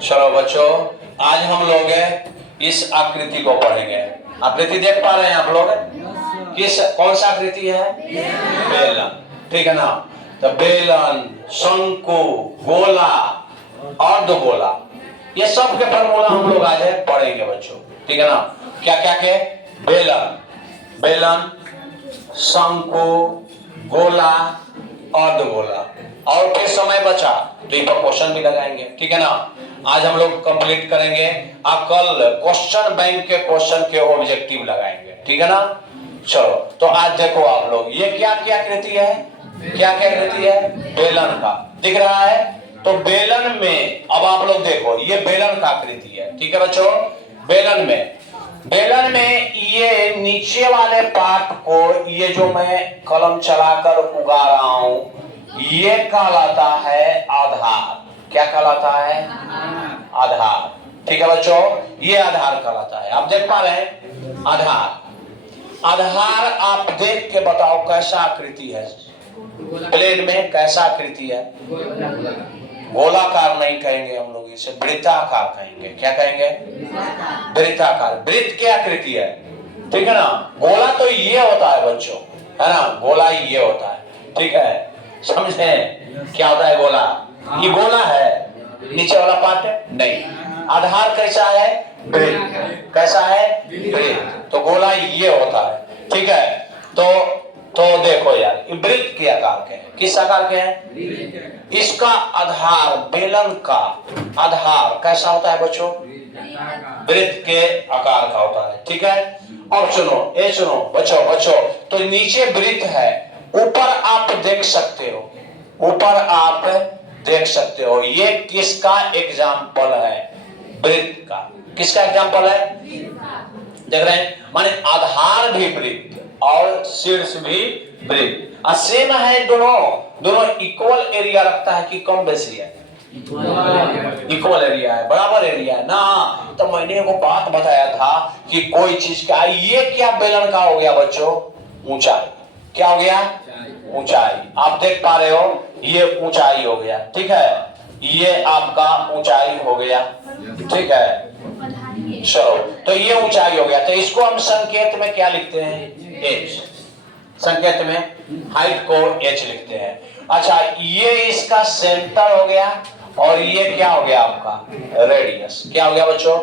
चलो बच्चों, आज हम लोग इस आकृति को पढ़ेंगे। आकृति देख पा रहे हैं आप लोग? कौन सा आकृति है? बेलन। ठीक है ना? तो बेलन, शंकु, गोला, अर्धगोला, ये सब के फॉर्मूला हम लोग आज पढ़ेंगे बच्चों। ठीक है ना? क्या क्या के? बेलन, बेलन, शंकु, गोला, अर्धगोला। और फिर समय बचा तो इस पर क्वेश्चन भी लगाएंगे। ठीक है ना? आज हम लोग कंप्लीट करेंगे। आप कल क्वेश्चन बैंक के क्वेश्चन के ऑब्जेक्टिव लगाएंगे। ठीक है ना? चलो, तो आज देखो आप लोग, ये क्या क्या आकृति है? क्या क्या आकृति है? बेलन का दिख रहा है। तो बेलन में अब आप लोग देखो, ये बेलन का आकृति है। ठीक है बच्चों? बेलन में ये नीचे वाले पार्ट को, ये जो मैं कलम चलाकर उगा रहा हूं, ये कहलाता है आधार। क्या कहलाता है? आधार। ठीक है बच्चों? ये आधार कहलाता है। आप देख पा रहे हैं? आधार आप देख के बताओ कैसा आकृति है? प्लेन में कैसा आकृति है? गोलाकार नहीं कहेंगे हम लोग, इसे वृत्ताकार कहेंगे। क्या कहेंगे? वृत्ताकार। वृत्त की आकृति है। ठीक है ना? गोला तो ये होता है बच्चों, है ना? गोला ये होता है। ठीक है? समझे क्या होता है गोला? ये गोला है, नीचे वाला पार्ट नहीं। आधार कैसा है? वृत्त। कैसा है? वृत्त। तो गोला ये होता है। ठीक है? तो देखो यार, वृत्त के आकार के हैं। किस आकार के हैं? इसका आधार, बेलन का आधार कैसा होता है बच्चों? वृत्त के आकार का होता है। ठीक है? और सुनो, ये सुनो बच्चों, तो नीचे वृत्त है, ऊपर आप देख सकते हो, ऊपर आप देख सकते हो। ये किसका एग्जाम्पल है? वृत्त का। किसका एग्जाम्पल है? देख रहे हैं? माने आधार भी वृत्त और शीर्ष भी वृत्त। सेम है, दोनों इक्वल एरिया रखता है कि कम बेसी है? इक्वल एरिया है, बराबर एरिया है ना। तो मैंने वो बात बताया था कि कोई चीज का, ये क्या बेलन का हो गया बच्चों? ऊंचाई। क्या हो गया? ऊंचाई। आप देख पा रहे हो, ये ऊंचाई हो गया। ठीक है? ये आपका ऊंचाई हो गया। ठीक है? चलो, तो ये ऊंचाई हो गया। तो इसको हम संकेत में क्या लिखते हैं? एच। संकेत में हाइट को एच लिखते हैं। अच्छा, ये इसका सेंटर हो गया और ये क्या हो गया आपका? रेडियस। क्या हो गया बच्चों?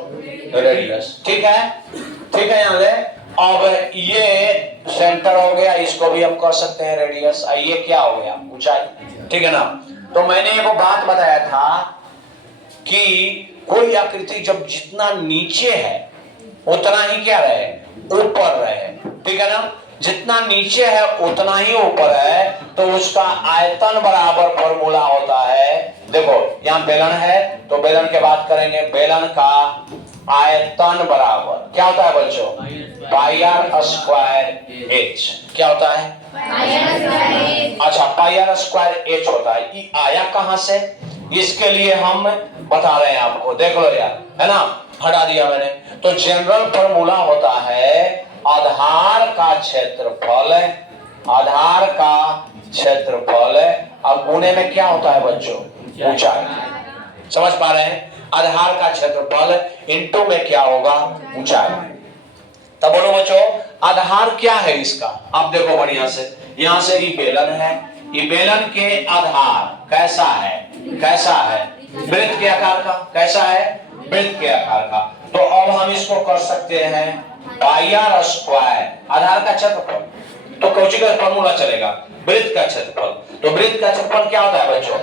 रेडियस। ठीक है? ठीक है? यहाँ ले, अब ये सेंटर हो गया, इसको भी हम कर सकते हैं रेडियस। ये क्या हो गया? ऊंचाई। ठीक है ना? तो मैंने एक बात बताया था कि कोई आकृति जब जितना नीचे है उतना ही क्या रहे? ऊपर रहे। ठीक है ना? जितना नीचे है उतना ही ऊपर है, तो उसका आयतन बराबर फॉर्मूला होता है। देखो, यहाँ बेलन है तो बेलन के बात करेंगे। बेलन का आयतन बराबर क्या होता है बच्चों? पाई आर स्क्वायर एच। क्या होता है? अच्छा, पाई आर स्क्वायर एच होता है। ये आया कहां से? इसके लिए हम बता रहे हैं आपको। देख लो यार, है ना? हटा दिया मैंने। तो जनरल फॉर्मूला होता है आधार का क्षेत्रफल, आधार का क्षेत्रफल और गुणे में क्या होता है बच्चों? ऊंचाई। समझ पा रहे हैं? आधार का क्षेत्रफल इनटू में क्या होगा? ऊंचाई। तब बोलो बच्चों, आधार क्या है इसका? आप देखो बढ़िया से, यहां से ये बेलन है, ये बेलन के आधार कैसा है? कैसा है? वृत्त के आकार का। कैसा है? वृत्त के आकार का। तो अब हम इसको कर सकते हैं पाई आर स्क्वायर, आधार का क्षेत्रफल। तो कौची का फॉर्मूला चलेगा? वृत्त का क्षेत्रफल। तो वृत्त का क्षेत्रफल क्या होता है बच्चों?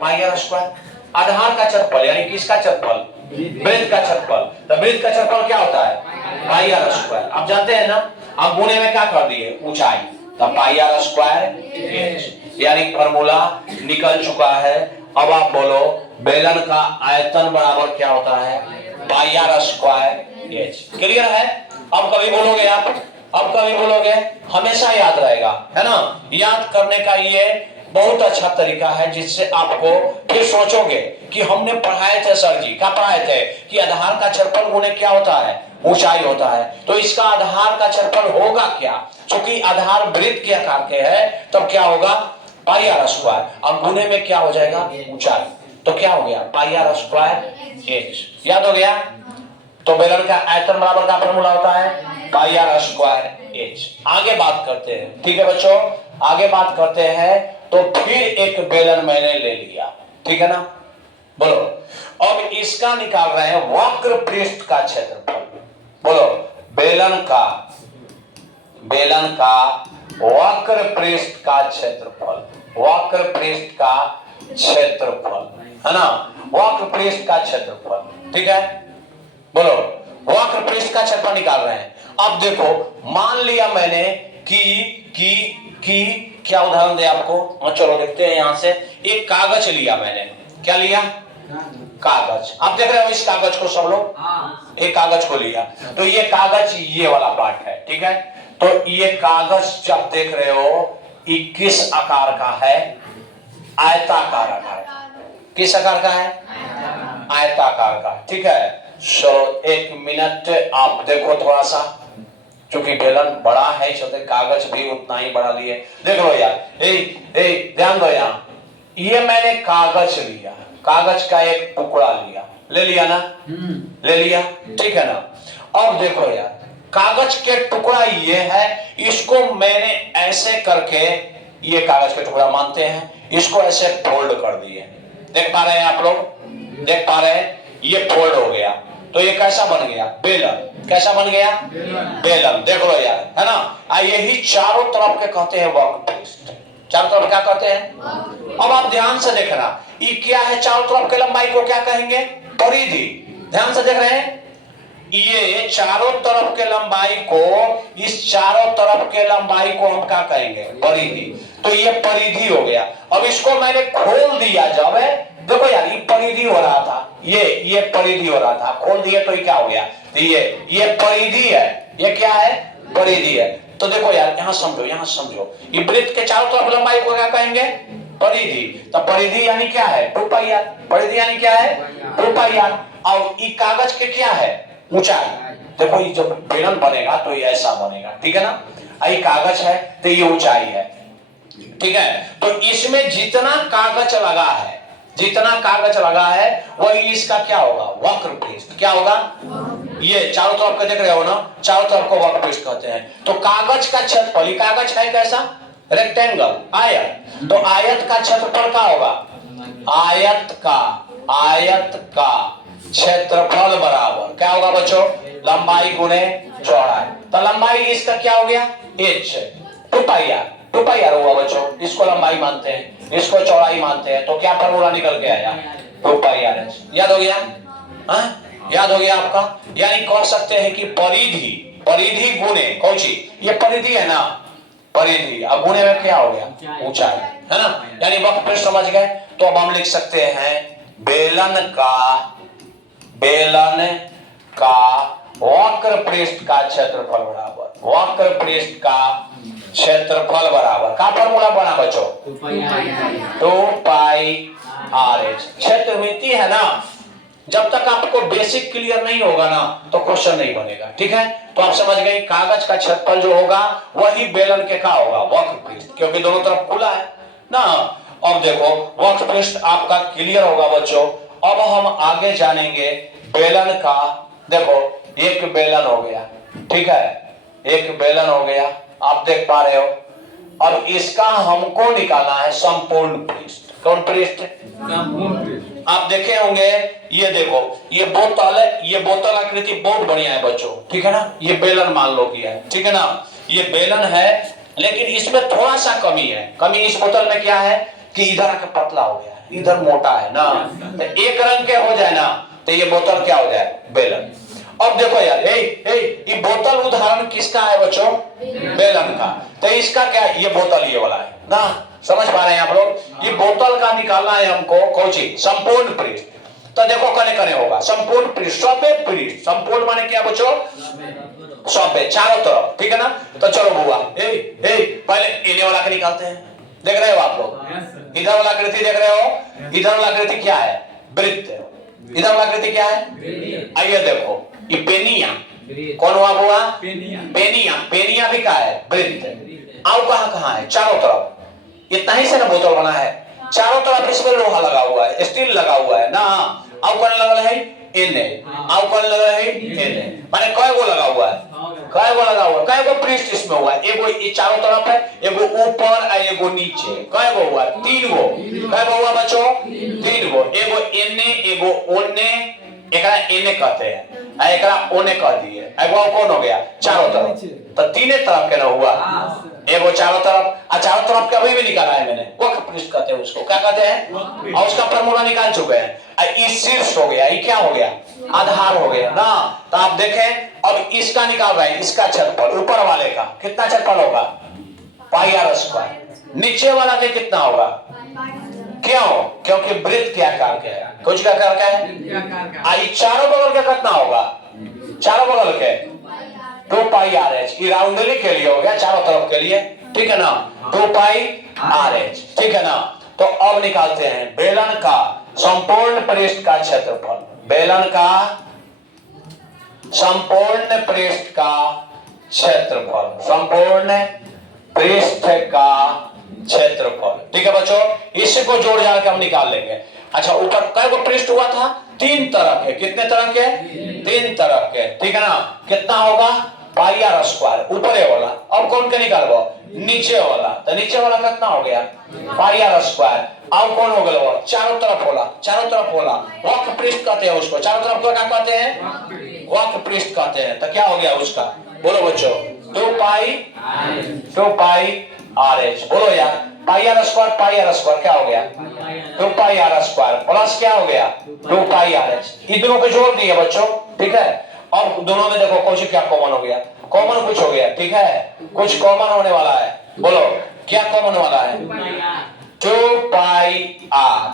पाई आर स्क्वायर। आधार का क्षेत्रफल यानी किसका क्षेत्रफल? वृत्त का क्षेत्रफल। तो वृत्त का क्षेत्रफल क्या होता है? पाई आर स्क्वायर। आप जानते हैं ना? आप गुणे में क्या कर दिए? ऊंचाई। तो पाई आर स्क्वायर एच, यानी फॉर्मूला निकल चुका है। अब आप बोलो, बेलन का आयतन बराबर क्या होता है? पाई आर स्क्वायर एच। क्लियर है? अब कभी बोलोगे आप, अब कभी बोलोगे, हमेशा याद रहेगा, है ना? याद करने का ये बहुत अच्छा तरीका है, जिससे आपको फिर सोचोगे कि हमने पढ़ाए थे सर जी, क्या पढ़ाए थे कि आधार का क्षेत्रफल गुणे क्या होता है? ऊंचाई होता है। तो इसका आधार का क्षेत्रफल होगा क्या? क्योंकि आधार वृत्त के आकार के है, तब क्या होगा? पाई आर स्क्वायर। अब गुणे में क्या हो जाएगा? ऊंचाई। तो क्या हो गया, पाई आर स्क्वायर एच। याद हो गया? तो बेलन का आयतन बराबर का फॉर्मूला होता है पाई आर स्क्वायर एच। आगे बात करते हैं, ठीक है बच्चों, आगे बात करते हैं। तो फिर एक बेलन मैंने ले लिया, ठीक है ना, बोलो। अब इसका निकाल रहे हैं वक्र पृष्ठ का क्षेत्रफल। बोलो, बेलन का वक्र पृष्ठ का क्षेत्रफल, वक्र पृष्ठ का क्षेत्रफल, है ना, वक्र पृष्ठ का क्षेत्रफल, ठीक है। बोलो, वक्र पृष्ठ का क्षेत्रफल निकाल रहे हैं। अब देखो, मान लिया मैंने कि क्या उदाहरण दे आपको, चलो देखते हैं यहां से। एक कागज लिया मैंने, क्या लिया, कागज। आप देख रहे हो इस कागज को सब लोग, एक कागज को लिया। तो ये कागज ये वाला पार्ट है, ठीक है। तो ये कागज जब देख रहे हो ये किस आकार का है, आयताकार आकार। किस आकार का है, आयताकार का, ठीक है। सो एक मिनट आप देखो थोड़ा सा, क्योंकि बेलन बड़ा है, छोटे कागज भी उतना ही बड़ा लिए। देख लो यार, ध्यान दो यहाँ, ये मैंने कागज लिया, कागज का एक टुकड़ा लिया, ले लिया ना, ले लिया, ठीक है ना। अब देखो यार, कागज के टुकड़ा ये है, इसको मैंने ऐसे करके, ये कागज के टुकड़ा मानते हैं, इसको ऐसे फोल्ड कर दिए। देख पा रहे हैं आप लोग, देख पा रहे हैं, ये फोल्ड हो गया। तो ये कैसा बन गया, बेलन। कैसा बन गया, बेलन। देख लो यार, है ना। यही चारों तरफ के कहते हैं वक्र पृष्ठ। चारों तरफ क्या कहते हैं। अब आप ध्यान से देखना, ये क्या है, चारों तरफ के लंबाई को क्या कहेंगे, परिधि। ध्यान से देख रहे हैं, ये चारों तरफ के लंबाई को, इस चारों तरफ के लंबाई को हम क्या कहेंगे, परिधि। तो ये परिधि हो गया। अब इसको मैंने खोल दिया, जब देखो यार, ये परिधि हो रहा था, ये परिधि हो रहा था, खोल दिया तो ये क्या हो गया, तो ये परिधि है, ये क्या है, परिधि है। तो देखो यार, यहां समझो, यहां समझो, ये वृत्त के चारों तरफ लंबाई को क्या कहेंगे, परिधि। तो परिधि यानी क्या है, 2 पाई आर। परिधि यानी क्या है, 2 पाई आर। और ये कागज के क्या है, ऊंचाई। देखो ये जब बेलन बनेगा तो ये ऐसा बनेगा, ठीक है ना। ये कागज है तो ये ऊंचाई है, ठीक है। तो इसमें जितना कागज लगा है, जितना कागज लगा है, वही इसका क्या होगा, वक्र पृष्ठ। क्या होगा, ये चारों तरफ का देख रहे हो ना, चारों तरफ को वक्र पृष्ठ कहते हैं। तो कागज का क्षेत्रफल, ये कागज है कैसा, रेक्टेंगल, आयत। तो आयत का क्षेत्रफल क्या होगा, आयत का क्षेत्रफल बराबर क्या होगा बच्चों, लंबाई गुणे चौड़ाई। तो लंबाई इसका क्या हो गया, h, 2 पाई आर हुआ बच्चों। इसको लंबाई मानते हैं, इसको चौड़ाई मानते हैं। तो क्या फॉर्मूला निकल के आया, 2 पाई आर एच। याद हो गया, याद हो गया आपका। यानी कह सकते हैं कि परिधि गुणे कौन सी, ये परिधि है ना, परिधि, अब गुणे में क्या हो गया, ऊंचाई, है ना। यानी वक्र पृष्ठ समझ गए। तो अब हम लिख सकते हैं बेलन का वक्र पृष्ठ का क्षेत्रफल बराबर, वक्र पृष्ठ का क्षेत्रफल बराबर का फॉर्मूला बना बच्चों, 2 पाई आर एच। क्षेत्रमिति है ना, जब तक आपको बेसिक क्लियर नहीं होगा ना तो क्वेश्चन नहीं बनेगा, ठीक है। तो आप समझ गए, कागज का क्षेत्रफल जो होगा वही बेलन के का होगा, वक्र पृष्ठ, क्योंकि दोनों तरफ खुला है ना। अब देखो वक्र पृष्ठ आपका क्लियर होगा बच्चों। अब हम आगे जानेंगे बेलन का। देखो एक बेलन हो गया, ठीक है, एक बेलन हो गया, आप देख पा रहे हो। और इसका हमको निकालना है संपूर्ण पृष्ठ। कौन पृष्ठ, आप देखे होंगे, ये देखो ये बोतल है, ये बोतल आकृति बहुत बढ़िया है बच्चों, ठीक है ना। ये बेलन मान लो किया है, ठीक है ना, ये बेलन है, लेकिन इसमें थोड़ा सा कमी है। कमी इस बोतल में क्या है कि इधर आके पतला हो गया है, इधर मोटा है ना। तो एक रंग के हो जाए ना तो ये बोतल क्या हो जाए, बेलन। अब देखो यार, ये बोतल उदाहरण किसका है बच्चों, बेलन का। तो इसका क्या, ये बोतल ये वाला है ना, समझ पा रहे हैं आप लोग। ये बोतल का निकालना है हमको, कौची, संपूर्ण पृष्ठ। तो देखो कने होगा संपूर्ण पृष्ठ, सभ्य पृष्ठ। संपूर्ण माने क्या बच्चों, सभ्य, चारों तरफ, ठीक है ना। तो चलो बुआ, पहले इन्हें वाला के निकालते हैं। देख रहे हो आप लोग, इधर वाला आकृति देख रहे हो, इधर वाला आकृति क्या है, वृत्त। इधर वाला आकृति क्या है, आइए देखो, ये पेनिया, कौन हुआ बुआ, पेनिया भी क्या है, वृत्त। आओ कहां है, चारों तरफ। इतना ही से ना बोतल बना है, चारों तरफ इसमें लोहा लगा हुआ है, स्टील लगा हुआ है ना। अब कौन लगल है? एने। अब कौन लगा है? एने। माने कय गो लगा हुआ है? कय गो लगा हुआ है? कय गो पृष्ठ इसमें हुआ है? एगो ये चारों तरफ है, एगो ऊपर और एगो नीचे। कय गो हुआ? 3 गो। कय गो हुआ बच्चों? 3 गो। एगो एने, एगो ओने, एकरा एने कहते हैं, आ एकरा ओने कह दिए। एगो कौन हो गया? चारों तरफ। तो तीने तरफ के ना हुआ, एगो चारों तरफ, और चारों तरफ के अभी भी निकाला है मैंने, वक्र पृष्ठ कहते हैं उसको। क्या कहते हैं? और उसका फॉर्मूला निकाल चुके हैं। ये शीर्ष हो गया, ये क्या हो गया? आधार हो गया ना। तो आप देखें, अब इसका निकाल रहे हैं, इसका क्षेत्रफल ऊपर वाले का कितना क्षेत्रफल होगा? पाई आर स्क्वायर। नीचे वाला के कितना होगा? क्यों? क्योंकि वृत्त के आकार के है। कुछ का आकार का है। आई चारों बगल के कितना होगा? चारों बगल के 2 पाई आर एच। ये राउंडली के लिए हो गया, चारों तरफ के लिए, ठीक है ना। 2 पाई आर एच, ठीक है ना। तो अब निकालते हैं बेलन का संपूर्ण पृष्ठ का क्षेत्रफल। बेलन का संपूर्ण पृष्ठ का क्षेत्रफल, संपूर्ण पृष्ठ का क्षेत्रफल, ठीक है बच्चों। इसी को जोड़ जाकर हम निकाल लेंगे। अच्छा, ऊपर कई गो पृष्ठ हुआ था? 3 तरह के। कितने तरह के? 3 तरह के, ठीक है ना। कितना होगा? पाई आर स्क्वायर ऊपर वाला। अब कौन के निकालबो? नीचे वाला। तो नीचे वाला कितना हो गया? पाई आर स्क्वायर। अब कौन हो गया? चारों तरफ वाला। चारों तरफ वाला वक्र पृष्ठ कहते हैं उसको। चारों तरफ को क्या कहते हैं? वक्र पृष्ठ कहते हैं। तो क्या हो गया उसका? बोलो बच्चों। 2 पाई आर एच। बोलो यार, पाई आर स्क्वायर क्या हो गया? 2 पाई आर स्क्वायर प्लस क्या हो गया? 2 पाई आर एच। इन दोनों को जोड़ दिए बच्चों, ठीक है। और दोनों में देखो कौन सी क्या कॉमन हो गया? कॉमन कुछ हो गया, ठीक है। कुछ कॉमन होने वाला है। बोलो क्या कॉमन वाला है? 2 पाई आर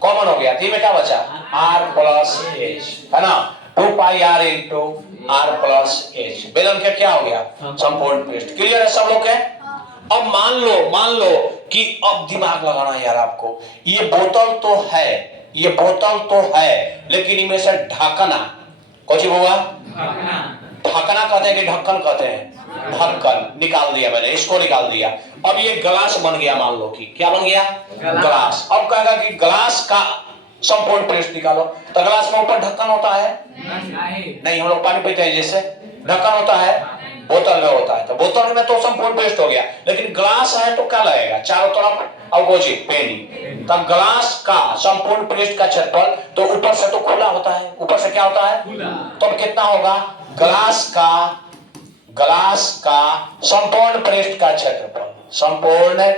कॉमन हो गया। ठीक है, क्या बचा? आर प्लस एच, है ना। 2 pi R into R plus H. बेलन के क्या हो गया? संपूर्ण पृष्ठ। क्लियर है सब लोग के? अब मान लो कि अब दिमाग लगाना यार आपको। ये बोतल तो है, ये बोतल तो है, लेकिन इनमें से ढक्कना, कौन होगा? ढक्कना कहते हैं कि ढक्कन कहते हैं? ढक्कन निकाल दिया मैंने, इसको निकाल दिया। अब ये ग्लास बन गया। मान लो कि क्या बन गया? ग्लास। अब कहेगा कि ग्लास का संपूर्ण पृष्ठ निकालो। तो ग्लास में ऊपर ढक्कन होता है? नहीं, हम लोग पानी पीते हैं जैसे ढक्कन होता है, बोतल में होता है। तो बोतल में तो संपूर्ण पृष्ठ हो गया, लेकिन ग्लास है तो क्या लगेगा? चारों तरफ अवगोजी पेनी। तब ग्लास का संपूर्ण पृष्ठ का क्षेत्रफल तो ऊपर से तो खुला होता है, ऊपर से क्या होता है? तो कितना होगा? ग्लास का संपूर्ण पृष्ठ का क्षेत्रफल, संपूर्ण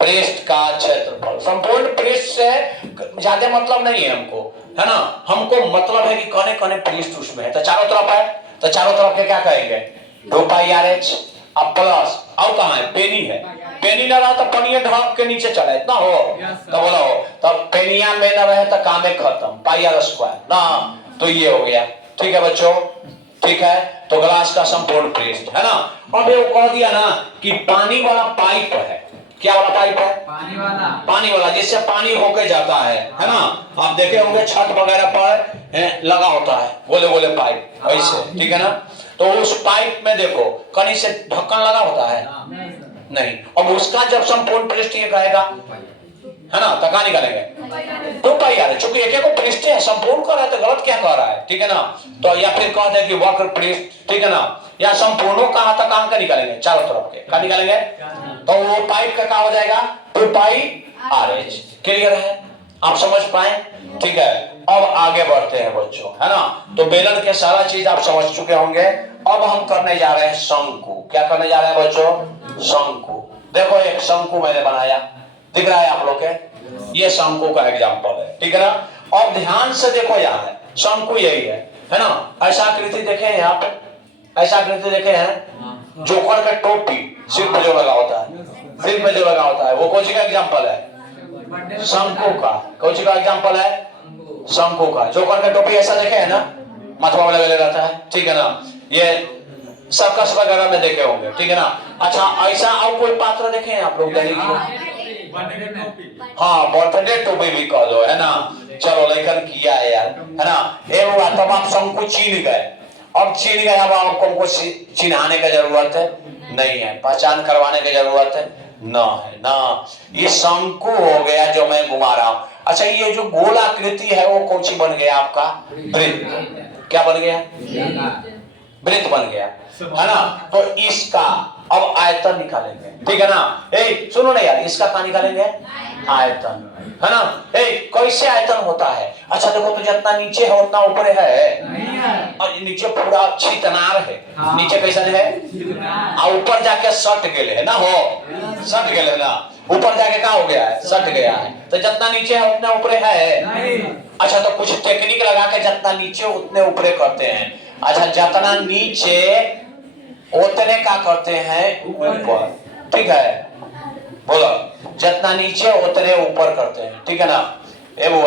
पृष्ठ का क्षेत्रफल। संपूर्ण पृष्ठ से ज्यादा मतलब नहीं है हमको, है ना। हमको मतलब है कि कौन कौन पृष्ठ उसमें है। तो चारों तरफ है, तो चारों तरफ के क्या कहेंगे? 2 पाई आर एच। अब प्लस, अब कहां है? पेनी है। पेनी ना रहा तो पनिया ढक के नीचे चला, इतना हो तो बोलो। तब पेनिया में ना रहे तो काम खत्म। पाई आर स्क्वायर ना, तो ये हो गया। ठीक है बच्चों, ठीक है। तो ग्लास का संपूर्ण पृष्ठ, है ना। अब ये कह दिया ना कि पानी वाला पाइप है। क्या वाला पाइप है? पानी वाला जिससे पानी होके जाता है ना। आप देखे होंगे छत वगैरह पर लगा होता है गोले गोले पाइप, ऐसे, ठीक है ना। तो उस पाइप में देखो कहीं से ढक्कन लगा होता है? नहीं। अब उसका जब संपूर्ण पृष्ठ ये कहेगा, है ना, तो कहां निकालेंगे? 2 पाई आर एच। चूंकि एक पृष्ठ है, संपूर्ण कर रहा है तो गलत क्या कह रहा है? ठीक है ना। तो या फिर कह दे कि वक्र पृष्ठ, ठीक है ना, या संपूर्ण कहा था, कहां का निकालेंगे? चारों तरफ के क्या निकालेंगे? तो वो पाइप का क्या हो जाएगा? 2 पाई आर एच। क्लियर है? आप समझ पाए? ठीक है। अब आगे बढ़ते हैं बच्चों, है ना। तो बेलन के सारा चीज आप समझ चुके होंगे। अब हम करने जा रहे हैं शंकु। क्या करने जा रहे हैं बच्चों? शंकु। देखो एक शंकु मैंने बनाया, दिख रहा है आप लोग के? ये शंकु का एग्जांपल है, ठीक है ना। और ध्यान से देखो, यहाँ है शंकु, यही है ना। ऐसा आकृति देखे हैं यहाँ पे? ऐसा आकृति देखे हैं? जोकर का टोपी सिर पे जो लगा होता है, सिर पे जो लगा होता है, वो कौन सी का एग्जांपल है? शंकु का। कौन सी का एग्जांपल है? शंकु का। जोकर का टोपी ऐसा देखे है ना, माथवा में लगा रहता है, ठीक है ना। ये सर्कस वगैरह में देखे होंगे, ठीक है ना। अच्छा, ऐसा और कोई पात्र देखे हैं आप लोग? हाँ, बर्थडे टोपी भी कह दो, है ना। चलो लेकिन किया है यार, है ना। एक तब आप शंकु छीन गए। अब अब आपको चिन्हाने की जरूरत है नहीं है, पहचान करवाने की जरूरत है न है ना, ये शंकु हो गया जो मैं घुमा रहा हूं। अच्छा ये जो गोलाकृति है वो कौन सी बन गया आपका? वृत्त। क्या बन गया? वृत्त बन गया, है ना। तो इसका अब आयतन निकालेंगे, ठीक है ना। सुनो ना यार, इसका कहां निकालेंगे? आयतन, है ना। कैसे आयतन होता है? अच्छा देखो, तो जितना नीचे है उतना ऊपर है, और नीचे पूरा छितनार है। नीचे कैसा है और ऊपर जाके सट गेले है ना, हो सट गेले ना, ऊपर जाके क्या हो गया है? सट गया है। तो जितना नीचे है उतना ऊपर है। अच्छा तो कुछ टेक्निक लगा के जितना नीचे उतने ऊपर करते हैं। अच्छा जितना नीचे उतने का करते हैं ऊपर, ठीक है, बोलो जितना नीचे उतने ऊपर करते हैं, ठीक है ना। ए वो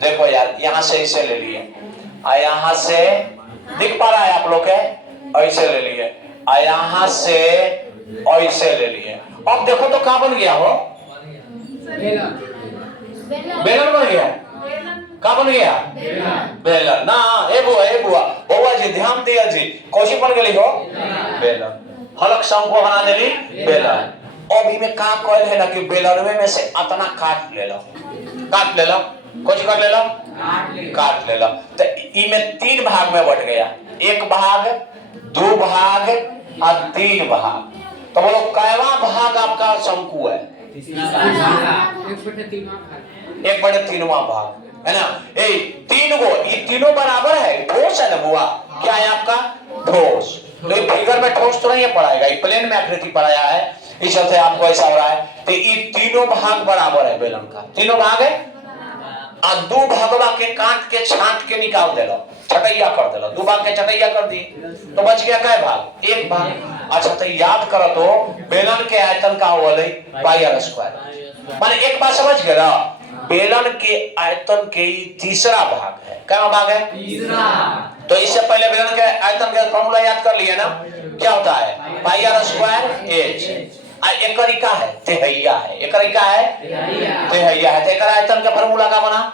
देखो यार, यहाँ से ऐसे ले लिए, यहाँ से दिख पा रहा है आप लोग के? ऐसे ले लिए, यहाँ से ऐसे ले लिए। अब देखो तो कहाँ बन गया हो? बेलन बन गया। कहाँ बन गया? बेलन ना। ए बुआ बुआ जी ध्यान दिया जी, कौशी बन गई हो? बेलन। हलक शंको बना देली बेलन। अब इमे का कहल है ना कि बेलनवे में से अतना काट ले लो, काट ले लो, कुछ कर ले लो, काट ले लो। तो इमे 3 भाग में बट गया, 1 भाग, 2 भाग और 3 भाग। तो बोलो कैवा भाग आपका शंकु है? 1/3वां भाग, है ना। 3 गो, ये तीनों बराबर है, ठोस है ना बुआ? क्या है आपका? ठोस। तो फिगर में ठोस तो नहीं पढ़ाएगा, ये प्लेन में आकृति पढ़ाया है, इस चलते आपको ऐसा हो रहा है। तो ये तीनों भाग बराबर है बेलन का, तीनों भाग है। और 2 भागवा के काट के छांट के निकाल दे लो, छटैया कर दे लो, 2 भाग के छटैया कर दी तो बच गया कै भाग? 1 भाग। अच्छा तो याद करो तो बेलन के आयतन का हुआ पाई आर स्क्वायर। माने एक बात समझ गए ना, बेलन के आयतन के तीसरा भाग है। क्या भाग है? तीसरा। तो इससे पहले बेलन के आयतन का फॉर्मूला याद कर लिए ना, क्या होता है? पाई आर स्क्वायर एच। एक तरीका है तिहैया है, एक तरीका है तिहैया है। तेरा आयतन का फॉर्मूला का बना?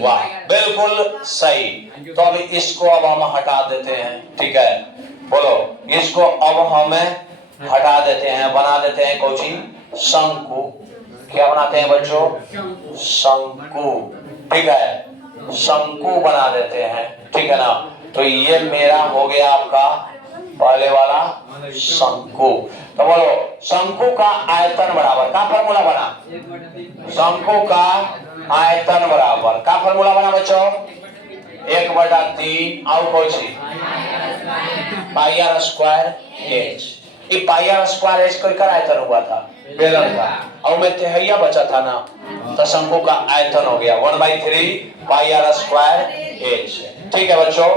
वाह बिल्कुल सही। तो अभी इसको अब हम हटा देते हैं, ठीक है, बोलो इसको अब हमें हटा देते हैं, बना देते हैं कोची शंकु। क्या बनाते हैं बच्चों? शंकु, ठीक है, शंकु बना देते हैं, ठीक है ना। तो ये मेरा हो गया आपका पहले वाला शंकु। तो बोलो शंकु का आयतन बराबर का फॉर्मूला बना? शंकु का आयतन बराबर का फॉर्मूला बना बच्चों? 1/3 और कोई सी पाई आर स्क्वायर एच। ये पाई आर स्क्वायर एच कोई का आयतन हुआ था बेलन का, और में तिहैया बचा था ना, तो शंकु का आयतन हो गया 1/3 पाई आर स्क्वायर एच। ठीक है बच्चों,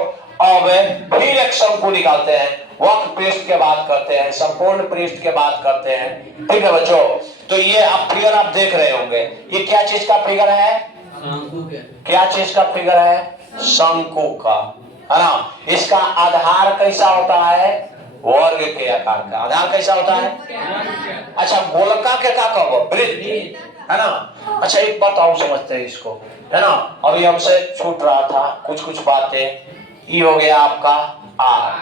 अब फिर एक शंकु निकालते हैं, वक्र पृष्ठ के बात करते हैं, संपूर्ण पृष्ठ के बात करते हैं, ठीक है बच्चों। तो ये आप फिगर आप देख रहे होंगे, ये क्या चीज का फिगर है? क्या चीज का फिगर है? शंकु का, है ना। इसका आधार कैसा होता है? वर्ग के आकार का। आधार कैसा होता है? अच्छा गोलका के क्या कहो? वृत्त, है ना। अच्छा एक बात और समझते हैं इसको, है ना। अभी हमसे छूट रहा था कुछ बातें। ये हो गया आपका आर,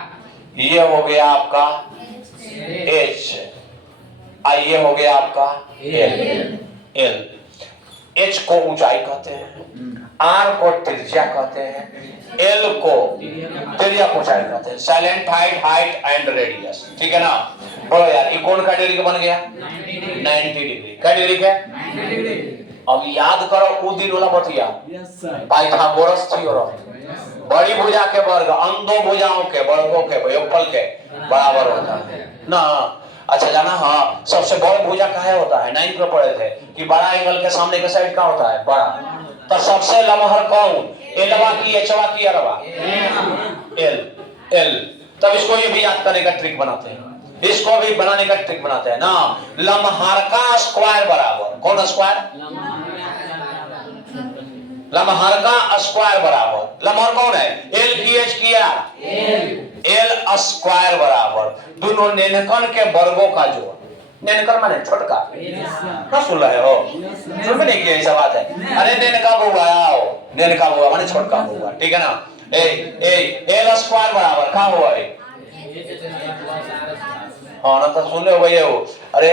ये हो गया आपका एच, ये हो गया आपका एल। एच को ऊंचाई कहते हैं, आर को त्रिज्या कहते हैं, एल को त्रिज्या ऊंचाई कहते हैं। साइलेंट हाइट एंड रेडियस, ठीक है ना। बोलो यार ये कौन का डिग्री का बन गया? 90 डिग्री का डिग्री का। अब याद करो वो दिन वाला बतिया, पाइथागोरस थ्योरम, बड़ी भुजा के वर्ग अंधो भुजाओं के वर्गों के योगफल के बराबर होता है ना। अच्छा जाना, हाँ सबसे बड़ा भुजा कहाँ होता है? 9th में पढ़े थे कि बड़ा एंगल के सामने का साइड का होता है बड़ा। तो सबसे लमहर कौन? एलवा की एचवा की अरवा? एल। तब इसको ये भी याद करने का ट्रिक बनाते हैं, इसको भी बनाने का ट्रिक बनाते हैं ना। लमहर का स्क्वायर बराबर कौन स्क्वायर? लमहर का स्क्वायर बराबर, लमहर कौन है? एल की एच किया एल स्क्वायर बराबर दोनों नेनकन के वर्गों का जोड़। नेनकन माने छोटका, क्या सुन रहे हो? सुन में नहीं किया ऐसा बात है? अरे नेनका बुआ आओ, नेनका बुआ माने छोटका बुआ, ठीक है ना। एल स्क्वायर बराबर क्या हुआ है? हाँ ना तो सुन ले भैया वो, अरे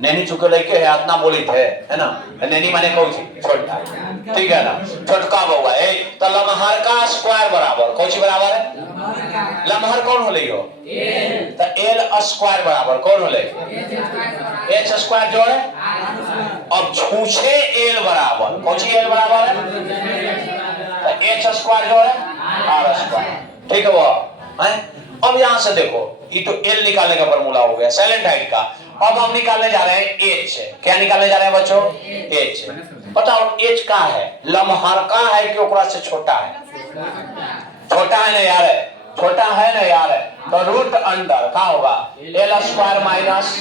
नैनी चुके लेके है इतना बोली थे, है ना, नैनी माने कौन सी छोटा, ठीक है ना, छोटका बउआ है। तो लमहर का स्क्वायर बराबर कौन सी बराबर है? लमहर कौन हो लियो? तो एल स्क्वायर बराबर कौन हो लियो? एच स्क्वायर जो है। अब छूछे एल बराबर कौन सी एल बराबर है? तो एच स्क्वायर जो है आर स्क्वायर, ठीक है वो है। अब यहां से देखो ये तो एल निकालने का फॉर्मूला हो गया साइलेंट हाइट का। अब हम निकालने जा रहे हैं एच। क्या निकालने जा रहे हैं बच्चों? एच। बताओ एच का है? लमहर का है कि ओकरा से छोटा है? छोटा है ना यार, छोटा है ना यार। तो रूट अंडर का होगा एल स्क्वायर माइनस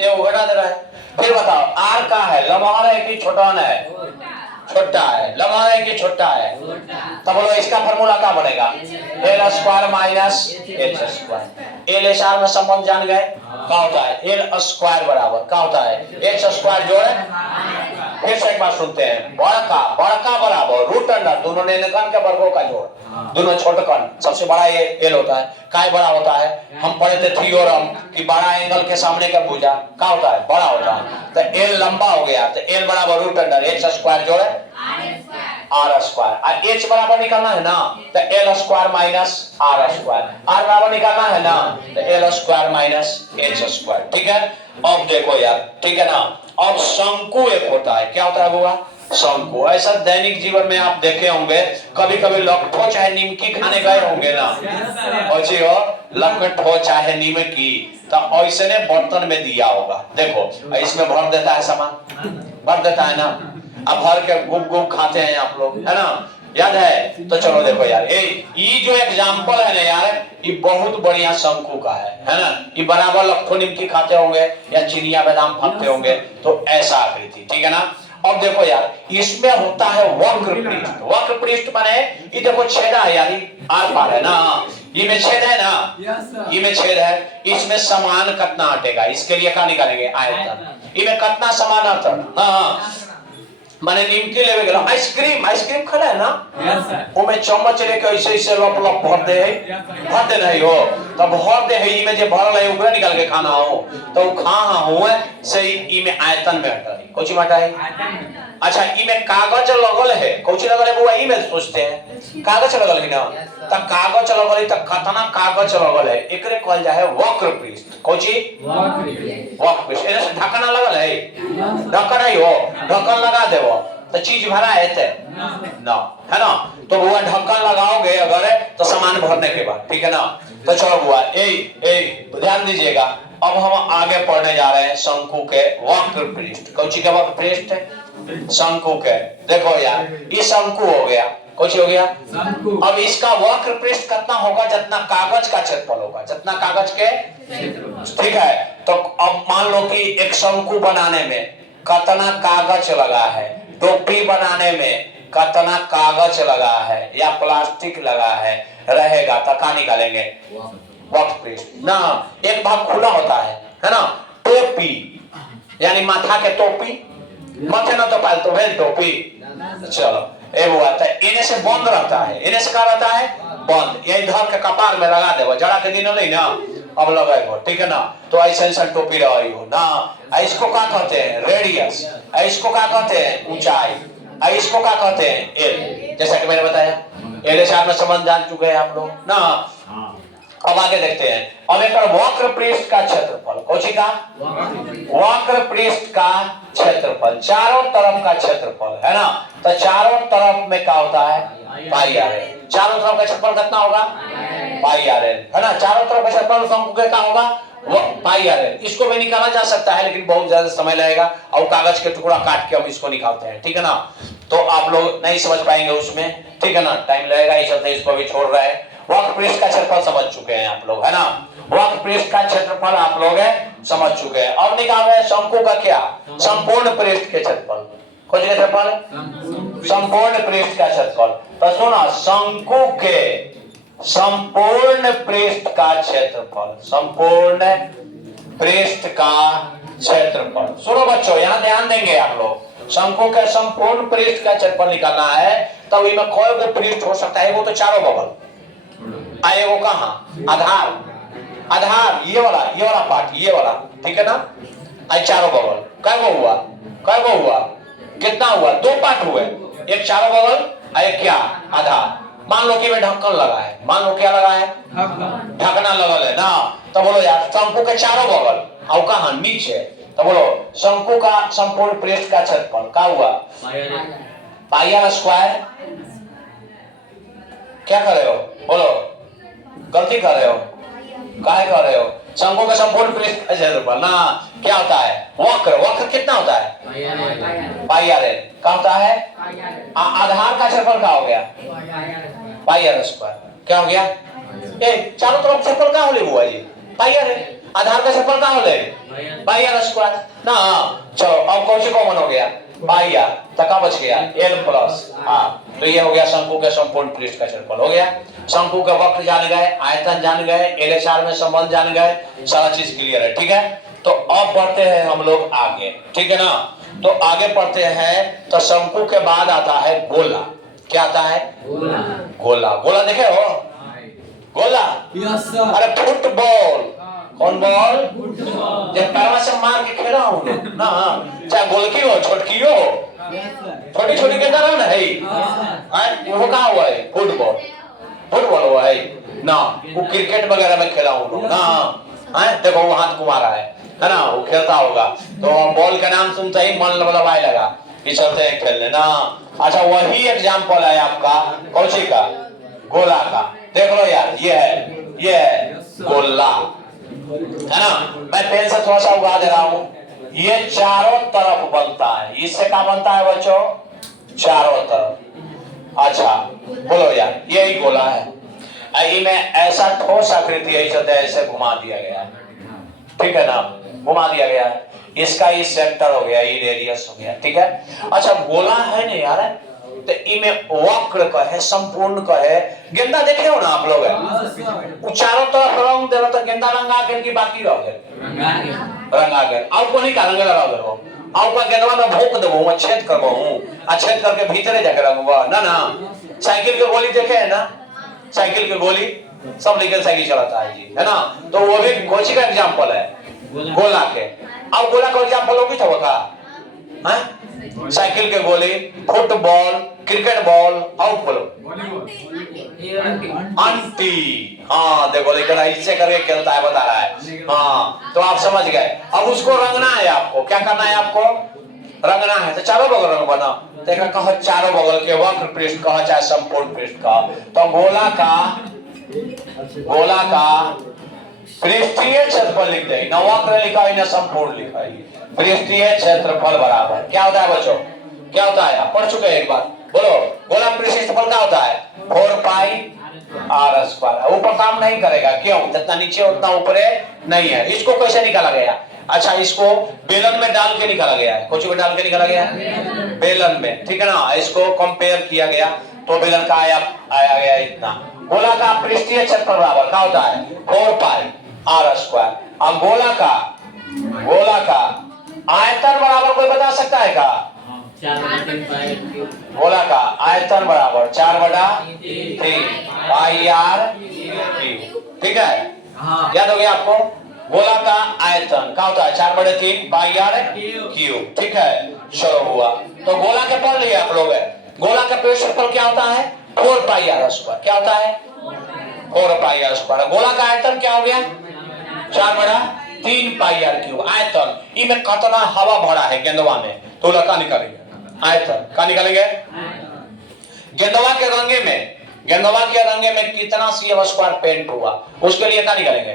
ये घटा दे रहा है। फिर बताओ आर का है? लमहर है कि छोटा है? छोटा है। लमहर है कि छोटा है? तो बोलो इसका फॉर्मूला क्या बनेगा? L square minus H square. L S R में संबंध जान गए क्या होता है? एल स्क्वायर बराबर क्या होता है? एच स्क्वायर जोड़े। फिर से एक बार सुनते हैं, बड़का बड़का बराबर रूट अंडर दोनों निकन के वर्गों का जोड़, दोनों छोटकन सबसे बड़ा ये एल होता है। काय बड़ा होता है? हम पढ़े थे थ्योरम कि बड़ा एंगल के सामने का भुजा क्या होता है? बड़ा होता है। तो एल लंबा हो गया तो एल बराबर रूट अंडर एच स्क्वायर जोड़े आर स्क्वायर। और एच बराबर निकालना है ना तो L square minus R square. R बराबर निकालना है ना तो L square minus H square, ठीक है। अब देखो यार, ठीक है ना। अब शंकु एक होता है, क्या होता है बुआ? शंकु। ऐसा दैनिक जीवन में आप देखे होंगे, कभी कभी लखठो चाहे निमकी खाने गए होंगे ना, अच्छी हो लखठो चाहे निमकी, तो ऐसे ने बर्तन में दिया होगा। देखो इसमें भर देता है सामान, भर देता है ना, अब भर के गुप गुप खाते हैं आप लोग, है ना, याद है। तो चलो देखो यार ये जो एग्जाम्पल है ना यार, ये बहुत बढ़िया शंकु का है ना। ये बराबर लखठो निमकी खाते होंगे या चिनिया बादाम फाँकते होंगे, तो ऐसा आकृति, ठीक है ना। अब देखो यार इसमें होता है वक्र पृष्ठ। वक्र पृष्ठ माने ये देखो छेदा है यार, आर पार है ना, ये में छेद है ना, ये में छेद है, इसमें समान कितना हटेगा, इसके लिए क्या निकालेंगे? आयतन। इसमें कितना समान अंतर? हाँ माने निमकी लेवे गेलो, आइसक्रीम आइसक्रीम खाना है ना, वो में चम्मच लेके ऐसे ऐसे लप लप भर दे है, भर दे नहीं हो तब भर दे है, इमे जे भरल है ऊपर निकाल के खाना हो तो खा हुए से इमे आयतन में हटाई कोची हटा है। अच्छा इमे कागज लगल है, कोची लगल है बुआ? इमे सोचते हैं कागज लगल है ना, त कागज लगल है त कितना कागज लगल है एकरे कहल जाए वक्र पृष्ठ। कोची? वक्र पृष्ठ। एने से ढक्कन लगल है, ढक्कन है हो, ढक्कन लगा देबो तो चीज भरा है ना, है ना। तो बुआ ढक्कन लगाओगे अगर तो सामान भरने के बाद, ठीक है ना। तो चलो बुआ ध्यान दीजिएगा। अब हम आगे पढ़ने जा रहे हैं शंकु के वक्र पृष्ठ। कौची का वक्र पृष्ठ है? शंकु के। देखो यार ये शंकु हो गया, कुछ हो गया। अब इसका वक्र पृष्ठ कितना होगा? जितना कागज का क्षेत्रफल होगा, जितना कागज के, ठीक है। तो अब मान लो कि एक शंकु बनाने में कितना कागज लगा है, टोपी बनाने में कितना कागज लगा है या प्लास्टिक लगा है रहेगा, तो कहाँ निकालेंगे? वक्र पृष्ठ ना। एक भाग खुला होता है ना, टोपी यानी माथा के टोपी, माथे ना तो पाल तो भेल टोपी। चलो ये वो आता है, इन्हें से बंद रहता है, इन्हें से क्या रहता है? बंद। यही धर के कपार में लगा देवो, जड़ा के दिन नहीं ना, अब लगाएगो, ठीक है ना। तो ऐसे ऐसा टोपी रही हो ना। इसको क्या कहते हैं? रेडियस। इसको क्या कहते हैं? ऊंचाई। इसको क्या कहते हैं? एल। जैसा कि मैंने बताया एल से आप संबंध जान चुके हैं आप लोग ना। अब आगे देखते हैं। अब एक वक्र पृष्ठ का क्षेत्रफल, कोची का? वक्र पृष्ठ का क्षेत्रफल, चारों तरफ का क्षेत्रफल, है ना। तो चारों तरफ में क्या होता है? पाई आर एल। चारों तरफ का क्षेत्रफल कितना होगा? पाई आर एल, है ना। चारों तरफ का क्षेत्रफल शंकु का क्या होगा? वो पाई आर एल। इसको भी निकाला जा सकता है लेकिन बहुत ज्यादा समय लगेगा और कागज के टुकड़ा काट के हम इसको निकालते हैं, ठीक है ना। तो आप लोग नहीं समझ पाएंगे उसमें, ठीक है ना, टाइम लगेगा, इस वजह से इसको भी छोड़ रहा है। वक्र पृष्ठ का क्षेत्रफल समझ चुके हैं आप लोग, है ना। वक्र पृष्ठ का क्षेत्रफल आप लोग समझ चुके हैं। अब निकाल रहे हैं शंकु का क्या? संपूर्ण पृष्ठ के क्षेत्रफल। कुछ क्षेत्रफल संपूर्ण पृष्ठ का क्षेत्रफल। तो सुना शंकु के संपूर्ण पृष्ठ का क्षेत्रफल, संपूर्ण पृष्ठ का क्षेत्रफल। सुनो बच्चों यहाँ ध्यान देंगे आप लोग। शंकु के संपूर्ण पृष्ठ का क्षेत्रफल निकालना है तब इसमें कोई भी पृष्ठ हो सकता है। वो तो चारों बगल आए, वो कहाँ? आधार, आधार ये वाला पार्ट, ये वाला, ठीक है ना। आई चारों बगल कै गो हुआ, कितना हुआ, दो पार्ट हुए, एक चारों बगल और एक क्या, आधार। मान लो कि मैं ढक्कन लगा है, मान लो क्या लगा है, ढकना लगल है ना। तो बोलो यार शंकु के चारों बगल और कहा नीचे, तो बोलो शंकु का संपूर्ण पृष्ठ का क्षेत्रफल क्या हुआ, पाई आर स्क्वायर। क्या कर रहे हो, बोलो गलती कर रहे हो, काहे कर रहे हो। शंकु का संपूर्ण पृष्ठ का क्षेत्रफल ना क्या होता है, वक्र कितना होता है, पाई आर एल क्या होता है। आधार का क्षेत्रफल क्या हो गया, पाई आर स्क्वायर। क्या हो गया, चारों तरफ क्षेत्रफल क्या हो ले हुआ जी, पाई आर एल। आधार का क्षेत्रफल क्या हो ले, पाई आर स्क्वायर ना। चलो अब कौन सी कॉमन हो गया, पाई आर, तक बच गया एल प्लस आर। तो ये हो गया शंकु के संपूर्ण पृष्ठ का क्षेत्रफल हो गया। शंकु का वक्र जान गए, आयतन जान गए, एलएचआर में संबंध जान गए, सारा चीज क्लियर है, ठीक है। तो अब बढ़ते हैं हम लोग आगे, ठीक है ना। तो आगे बढ़ते हैं तो शंकु के बाद आता है गोला। क्या आता है, गोला देखे हो, गोला, यस सर। अरे फुटबॉल, कौन बॉल, जब पैर से मार के खेला हूं ना, चाहे गोलकी हो छोटकी हो, छोटी छोटी के तरह ना है, वो कहा हुआ है, फुटबॉल हुआ है ना। वो क्रिकेट वगैरह में खेला हूं ना, देखो वो हाथ कुमारा है ना, वो खेलता होगा। तो बॉल का नाम सुनते ही मन लबलबाए लगा कि चलते हैं खेलने ना। अच्छा वही एग्जाम्पल है आपका कौची का, गोला का। देख लो यार ये है गोला, है ना। मैं पेन से थोड़ा सा उगा दे रहा हूं, ये चारों तरफ बनता है। इससे क्या बनता है बच्चों, चारों तरफ। अच्छा बोलो यार यही गोला है, में ऐसा ठोस आकृति ऐसे घुमा दिया गया है, ठीक है ना, घुमा दिया गया है। इसका ये सेंटर हो गया, ये रेडियस हो गया, ठीक है। अच्छा गोला है ना यार, तो इमे वक्र कहे, संपूर्ण कहे। गेंदा देखे हो ना आप लोग, चारों तरफ रंग दे तो गेंदा रंगा के की बाकी रह गए, रंगा के आउ को नहीं का रंग लगा दे हो, आउ का गेंदवा में भोंक देबो, मैं छेद करबो हूं, आ छेद करके भीतरे जाके रंगवा ना ना। साइकिल के गोली देखे है ना, साइकिल की गोली, सब लेकर साइकिल चलाता है जी, है ना। तो वो भी कोची का एग्जांपल है, गोला के। अब गोला का एग्जांपल होगी था बता, हैं, साइकिल के गोली, फुटबॉल, क्रिकेट बॉल, आउट बोलो, आंटी। हाँ देखो लेकिन इससे करके खेलता है, बता रहा है। हाँ तो आप समझ गए। अब उसको रंगना है आपको, क्या करना है आपको, रंगना है। तो चारों बगल रंग बना, देखा कहा चारों बगल के वक्र पृष्ठ कहा चाहे संपूर्ण पृष्ठ का। तो गोला का पृष्ठीय क्षेत्रफल लिख दे, न वक्र लिखा है न संपूर्ण लिखा है। पृष्ठीय क्षेत्रफल बराबर क्या होता है बच्चों, क्या होता है, आप पढ़ चुके हैं एक बार, बोलो। गोला पृष्ठीय क्षेत्रफल क्या होता है, 4 पाई आर स्क्वायर। ऊपर काम नहीं करेगा, क्यों, जितना नीचे उतना ऊपर नहीं है। इसको कैसे निकाला गया, अच्छा इसको बेलन में डाल के निकाला गया है, कुछ में डाल के निकाला गया है, बेलन में, ठीक है ना। इसको कंपेयर किया गया तो बेलन का आया गया इतना। गोला का पृष्ठीय क्षेत्रफल बराबर क्या होता है, 4 पाई आर स्क्वायर। और गोला का आयतन बराबर कोई बता सकता है क्या, गोला का आयतन बराबर 4/3 पाई आर क्यूब, ठीक है। याद हो गया आपको, गोला का आयतन क्या होता है, 4/3 पाई आर क्यूब, ठीक है। चलो हुआ, तो गोला के पढ़ लिया आप लोग। गोला का पृष्ठफल क्या होता है, 4 पाई आर स्क्वायर। क्या होता है, 4 पाई आर स्क्वायर। गोला का आयतन क्या हो गया, 4/3 पाई आर क्यूब। आयतन इनमें कितना हवा भरा है गेंदवा में, तो लड़का निकालेंगे आयतन, क्या निकालेंगे, गेंदवा के रंगे में कितना CF स्क्वायर पेंट हुआ, उसके लिए क्या निकालेंगे,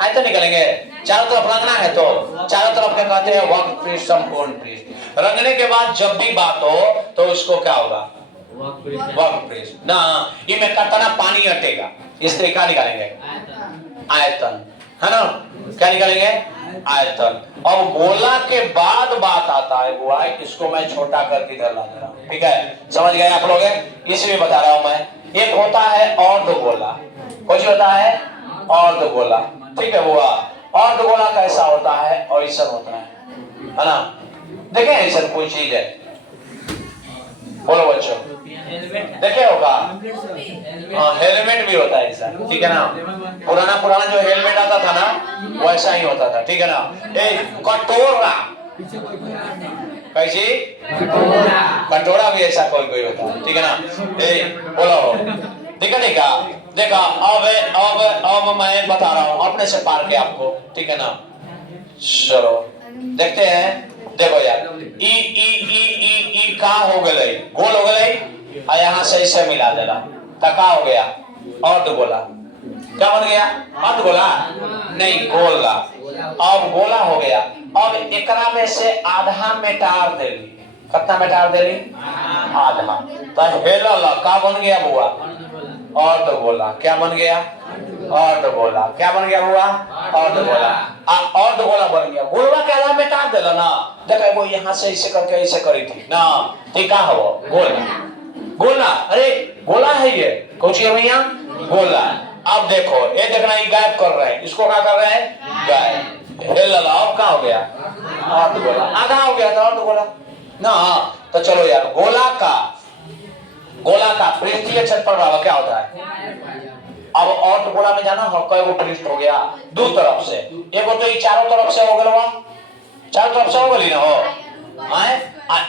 आयतन निकालेंगे। चारों तरफ रंगना है तो चारों तरफ क्या कहते हैं, वक्र पृष्ठ, संपूर्ण पृष्ठ। रंगने के बाद जब भी बात हो तो उसको क्या होगा, वक्र पृष्ठ ना। इनमें कितना पानी हटेगा, इसलिए क्या निकालेंगे, आयतन, है ना। क्या निकालेंगे, आयतन। अब गोला के बाद बात आता है वो है, इसको मैं छोटा करके इधर ला दे रहा हूं, ठीक है। समझ गए आप लोग, इसलिए बता रहा हूं मैं। एक होता है अर्धगोला, कुछ होता है अर्धगोला, ठीक है। वो अर्धगोला कैसा होता है और ऐसा होता है ना। देखें ऐसा कोई चीज है, बोलो बच्चों, देखे होगा। हाँ, हेलमेट भी होता है ऐसा, ठीक है ना। पुराना जो हेलमेट आता था ना वैसा ही होता था, ठीक है ना। कटोरा, कैसी कटोरा भी ऐसा कोई होता है, ठीक है ना। बोलो, देखा देखा। अब मैं बता रहा हूँ अपने से पार के आपको, ठीक है ना। चलो देखते हैं। देखो यार, ई ई ई ई ई का हो गए, गोल हो गए, और यहाँ से इसे मिला देला तका हो गया अर्धगोला। क्या बन गया? अर्धगोला नहीं, गोला। अब गोला हो गया। अब एकरा में से आधा मेटार देली। कितना मेटार देली? आधा। तो हेलल का बन गया बुआ? अर्धगोला। क्या बन गया? अर्धगोला। क्या बन गया बुआ? अर्धगोला। अर्धगोला बन गया। गोलवा के आधा मेटार देला ना। देखो वो यहाँ से ऐसे करके ऐसे करी थी ना, ठीक है। वो गोला, गोला, अरे गोला है ये, कुछ है भैया, गोला। अब देखो ये देखना, ये गायब कर रहे हैं, इसको क्या कर रहे हैं? गायब। हेल अब क्या हो गया? अर्धगोला। आधा हो गया था अर्धगोला ना। तो चलो यार, गोला का पृष्ठीय क्षेत्रफल क्या होता है? अब अर्धगोला में जाना हो, कई गो पृष्ठ हो गया? दो तरफ से। एगो तो ये चारों तरफ से हो गया, चारों तरफ से हो गई ना हो,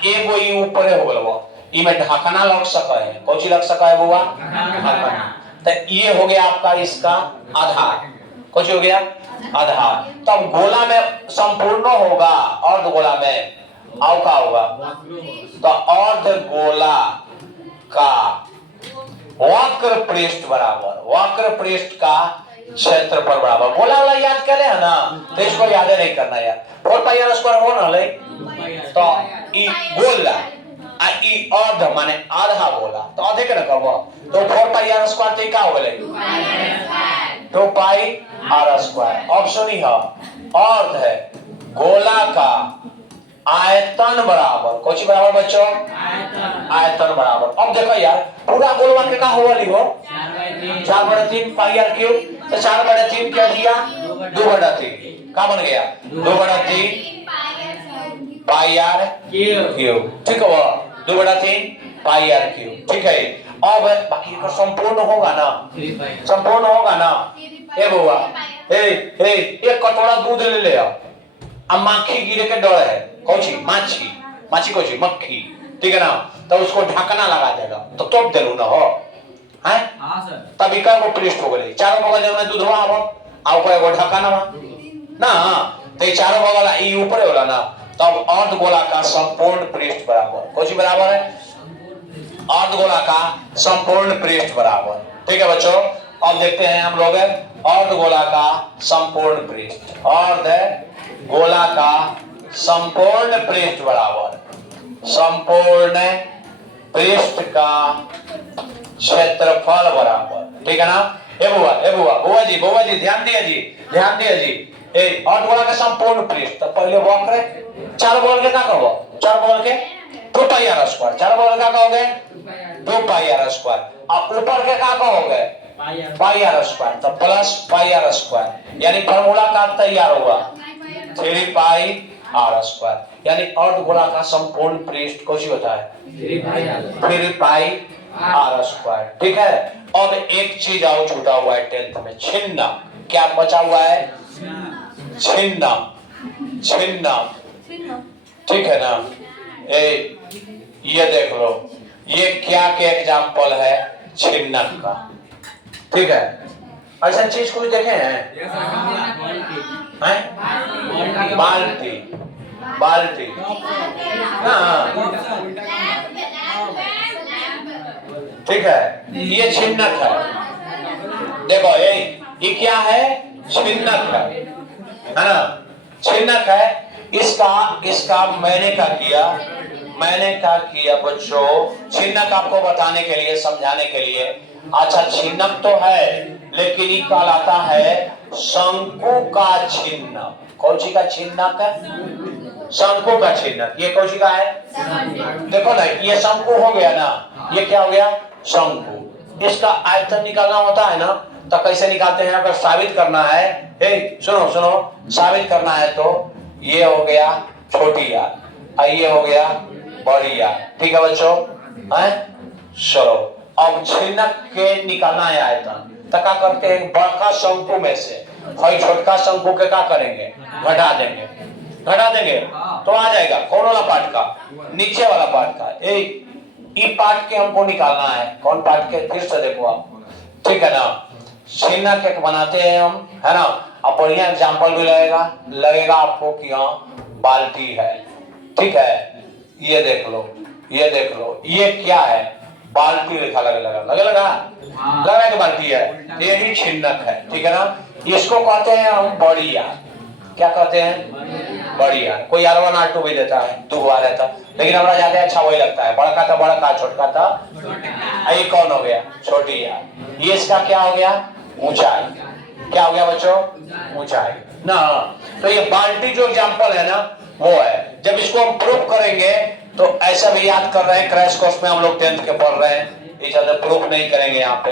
एगो ये ऊपर हो गया। इमें ढकना लग सका है, कौन सी लग सका है बुआ? ढकना। तो ये हो गया आपका इसका आधार। कुछ हो गया आधार। तब गोला में संपूर्ण होगा, अर्धगोला में आओ का होगा? तो अर्धगोला का वक्र पृष्ठ बराबर, वक्र पृष्ठ का क्षेत्रफल बराबर। गोला वाला याद कर ले ना, तो इसको याद नहीं करना यार। 4 पाई आर स्क्वायर हो ना ले, तो ई गोला ई अर्ध माने आधा गोला, तो आधे के ना कहबो, तो 4 पाई आर स्क्वायर तो का हो गले 2 पाई आर स्क्वायर। ऑप्शन ही है अर्ध है गोला का आयतन बराबर। कौन सी बराबर बच्चों? आयतन बराबर। अब देखो यार, पूरा गोलवा के का होगा लिखो 4/3 पाई आर क्यूब। तो 4/3 क्या दिया? 2/3। क्या बन गया? 2/3 पाई आर क्यूब, ठीक है। वो 2/3 पाई आर क्यूब, ठीक है। अब बाकी का संपूर्ण होगा ना, संपूर्ण होगा ना। ए बुआ, एक कटोरा दूध ले ले आओ। अब माखी गिरे के डर है, कौन सी? माछी, माछी कौन सी? मक्खी, ठीक है ना। तो उसको ढकना लगा देगा, तो तोप देलू ना हो, हैं? हां सर। तभी का वो पृष्ठ हो गई, चारों बगल में दूधवा हो, आओ कोई वो ढकना ना, तो ये चारों बगल ई ऊपर होला ना। तब अर्धगोला का संपूर्ण पृष्ठ बराबर। कौन सी बराबर है? अर्धगोला का संपूर्ण पृष्ठ बराबर, ठीक है बच्चों। अब देखते हैं हम लोग अर्धगोला का संपूर्ण पृष्ठ। अर्धगोला का संपूर्ण पृष्ठ बराबर संपूर्ण पृष्ठ का क्षेत्रफल बराबर, ठीक है ना। ए बुआ जी ध्यान दिया जी। अर्धगोला का संपूर्ण पृष्ठ, तो पहले वक्र चार बगल के क्या कहो? चार बगल के 2 पाई आर स्क्वायर। चार बगल का कहोगे 2 पाई आर स्क्वायर। और ऊपर के क्या कहोगे? पाई आर स्क्वायर। तो प्लस पाई आर स्क्वायर, यानी फॉर्मूला का तैयार हुआ 3 पाई आर स्क्वायर। यानी अर्धगोला का संपूर्ण पृष्ठ कौन सी होता है? 3 पाई आर स्क्वायर, ठीक है। अब एक चीज और छूटा हुआ है 10th में, छिन्नम। क्या बचा हुआ है? छिन्नम, ठीक है ना। ये देख लो, ये क्या के एग्जाम्पल है छिन्नक का, ठीक है। ऐसा चीज कोई देखे हैं? बाल्टी हाँ, ठीक है। ये छिन्नक है, देखो ये क्या है? छिन्नक है ना, छिन्नक है। इसका मैंने क्या किया बच्चों, छिन्नक आपको बताने के लिए, समझाने के लिए। अच्छा, छिन्नक तो है, लेकिन ये कहलाता है शंकु का छिन्नक। कौन सी का छिन्नक है? शंकु का छिन्नक। ये कौन सी का है? देखो ना, ये शंकु हो गया ना, ये क्या हो गया? शंकु। इसका आयतन निकालना होता है ना, तो कैसे निकालते हैं? अगर साबित करना है, सुनो, साबित करना है तो ये हो गया छोटी यार, ये हो गया बड़ी यार, ठीक है बच्चों। है। चलो अब छिन्नक के निकालना है आयतन, तो क्या करते हैं, बड़का शंकु में से और छोटका शंकु के क्या करेंगे, घटा देंगे। घटा देंगे तो आ जाएगा कौन वाला पार्ट का, नीचे वाला पार्ट का। ये पार्ट के हमको निकालना है, कौन पार्ट के, फिर से देखो आप, ठीक है ना। छिन्नक एक बनाते हैं हम, है ना। अब बढ़िया एग्जाम्पल भी लगेगा आपको कि हाँ बाल्टी है, ठीक है। ये देख लो, ये देख लो, ये क्या है, बाल्टी लिखा लगा कि बाल्टी है, ये ही छिन्नक है, ठीक है ना। इसको कहते हैं हम बढ़िया, क्या कहते हैं, बढ़िया। कोई R1 R2 भी देता है, दो बार रहता, लेकिन हमारा ज्यादा अच्छा वही लगता है, बड़का था बड़का, छोटका था ये कौन हो गया, छोटी यार। ये इसका क्या हो गया, ऊंचाई। क्या हो गया बच्चों, ऊंचाई ना। तो ये बाल्टी जो एग्जांपल है ना वो है। जब इसको हम प्रूफ करेंगे तो ऐसा भी याद कर रहे हैं, क्रैश कोर्स में हम लोग 10th के पढ़ रहे हैं, इस तरह प्रूफ नहीं करेंगे, यहाँ पे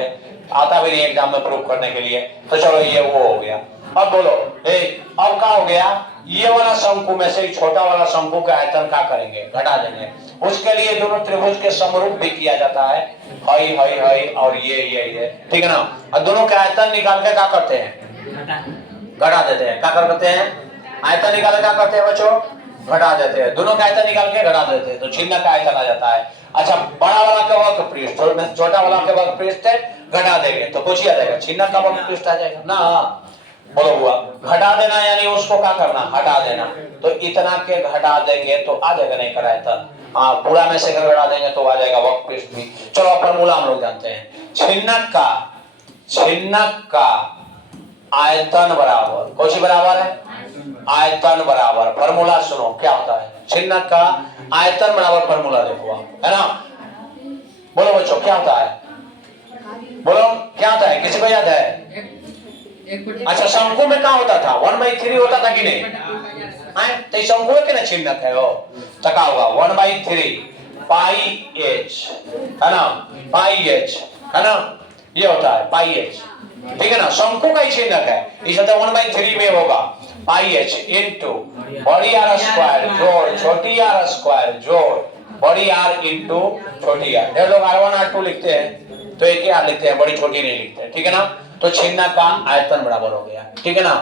आता भी नहीं एग्जाम में प्रूफ करने के लिए। तो चलो ये वो हो गया। अब बोलो अब क्या हो गया, ये वाला शंकु में से छोटा वाला शंकु का आयतन क्या करेंगे, घटा देंगे। उसके लिए दोनों त्रिभुज के समरूप भी किया जाता है, हाई हाई हाई और ये, ठीक है ना। और दोनों के आयतन निकाल के क्या करते हैं, घटा देते हैं। क्या करते हैं, आयतन निकाल के क्या करते हैं बच्चों, घटा देते हैं। दोनों का आयतन निकाल के घटा देते हैं, तो छिन्नक का आयतन आ जाता है। अच्छा, बड़ा वाला का वक्र पृष्ठ छोटा वाला के वक्र पृष्ठ घटा देंगे तो कुछ ही आ जाएगा, छिन्नक का वक्र पृष्ठ आ जाएगा ना। बोलो हुआ, घटा देना यानी उसको क्या करना, हटा देना। तो इतना के घटा देंगे तो आ जाएगा, नहीं कर आयतन। हाँ, पूरा में से घटा देंगे तो आ जाएगा वक्र पृष्ठ भी। चलो फॉर्मूला हम लोग जानते हैं, छिन्नक का आयतन बराबर, कौन सी बराबर है, आयतन बराबर। फॉर्मूला सुनो क्या होता है, छिन्नक का आयतन बराबर, फॉर्मूला देखो आप, है ना। बोलो बच्चों क्या होता है, बोलो क्या होता है, किसी को याद है। अच्छा, शंकु में क्या होता था, 1/3 होता था कि नहीं, तो शंकु के ना छिन्नक है वो, तो क्या होगा 1/3 पाई h, है ना, पाई h, है ना, ये होता है पाई h, ठीक है ना। शंकु का ही छिन्नक है, इसलिए 1/3 में होगा पाई h इंटू बड़ी आर स्क्वायर जोड़ छोटी आर स्क्वायर जोड़ बड़ी आर इंटू छोटी आर। ढेर लोग R1 R2 लिखते हैं तो एक ही आर लिखते हैं, बड़ी छोटी नहीं लिखते, ठीक है ना। तो छिन्नक का आयतन बराबर हो गया, ठीक है ना।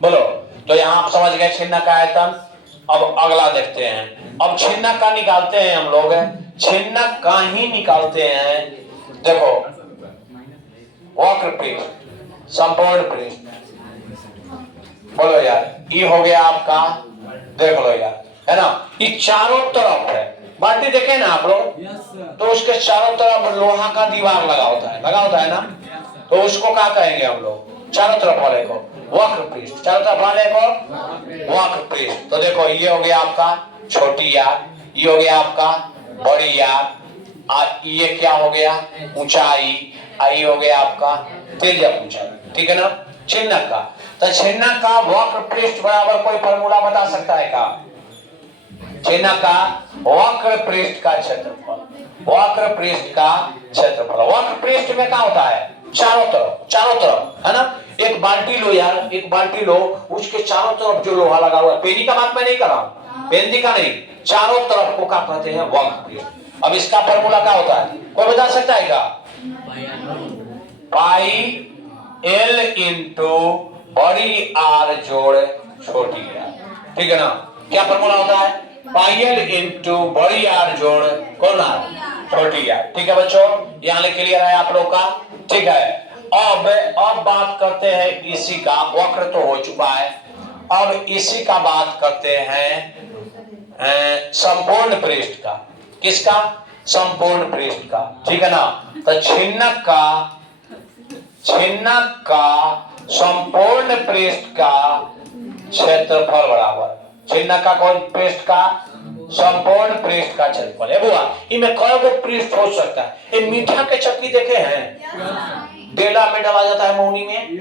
बोलो, तो यहाँ आप समझ गए छिन्नक का आयतन। अब अगला देखते हैं, अब छिन्नक का निकालते हैं हम लोग, छिन्नक का ही निकालते हैं। देखो वक्र पृष्ठ, संपूर्ण पृष्ठ, बोलो यार, ये हो गया आपका, देख लो यार, है ना। ये चारों तरफ है, बाल्टी देखे ना आप लोग, तो उसके चारों तरफ लोहा का दीवार लगा होता है ना। तो उसको क्या कहेंगे हम लोग, चारों तरफ वाले को वक्र पृष्ठ, चारों तरफ वाले को वक्र पृष्ठ। तो देखो ये हो गया आपका छोटी यार, ये हो गया आपका बड़ी यार, ये क्या हो गया ऊंचाई, ये हो गया आपका तिर्यक ऊंचाई, ठीक है ना, छिन्नक का। तो छिन्नक का वक्र पृष्ठ बराबर कोई फॉर्मूला बता सकता है का, छिन्नक का वक्र पृष्ठ का क्षेत्रफल, वक्र पृष्ठ का क्षेत्रफल। वक्र पृष्ठ में क्या होता है, चारों तरफ, है ना। एक बाल्टी लो यार, एक बाल्टी लो, उसके चारों तरफ जो लोहा लगा हुआ है, पेनी का बात मैं नहीं कर रहा हूं, पेंदी का नहीं, चारों तरफ को क्या कहते हैं, वक्र पृष्ठ। अब इसका फॉर्मूला क्या होता है, कोई बता सकता है क्या, पाई एल इंटू बड़ी आर जोड़ छोटी आर, ठीक है ना। क्या फॉर्मूला होता है, पाई एल इंटू बड़ी आर जोड़ कौन आर, छोटी आर, ठीक है बच्चों। यहाँ ले क्लियर है आप लोग का, ठीक है। अब बात करते हैं इसी का, वक्र तो हो चुका है, अब इसी का बात करते हैं संपूर्ण पृष्ठ का। किसका, संपूर्ण पृष्ठ का, ठीक है ना। तो छिन्नक का संपूर्ण पृष्ठ का क्षेत्रफल बराबर, छिन्नक का कौन पृष्ठ का, संपूर्ण पृष्ठ का क्षेत्रफल। है बुआ, इनमें कई गो पृष्ठ हो सकता है। ये मीठा के चक्की देखे हैं, डेला में डाला जाता है मौनी में, है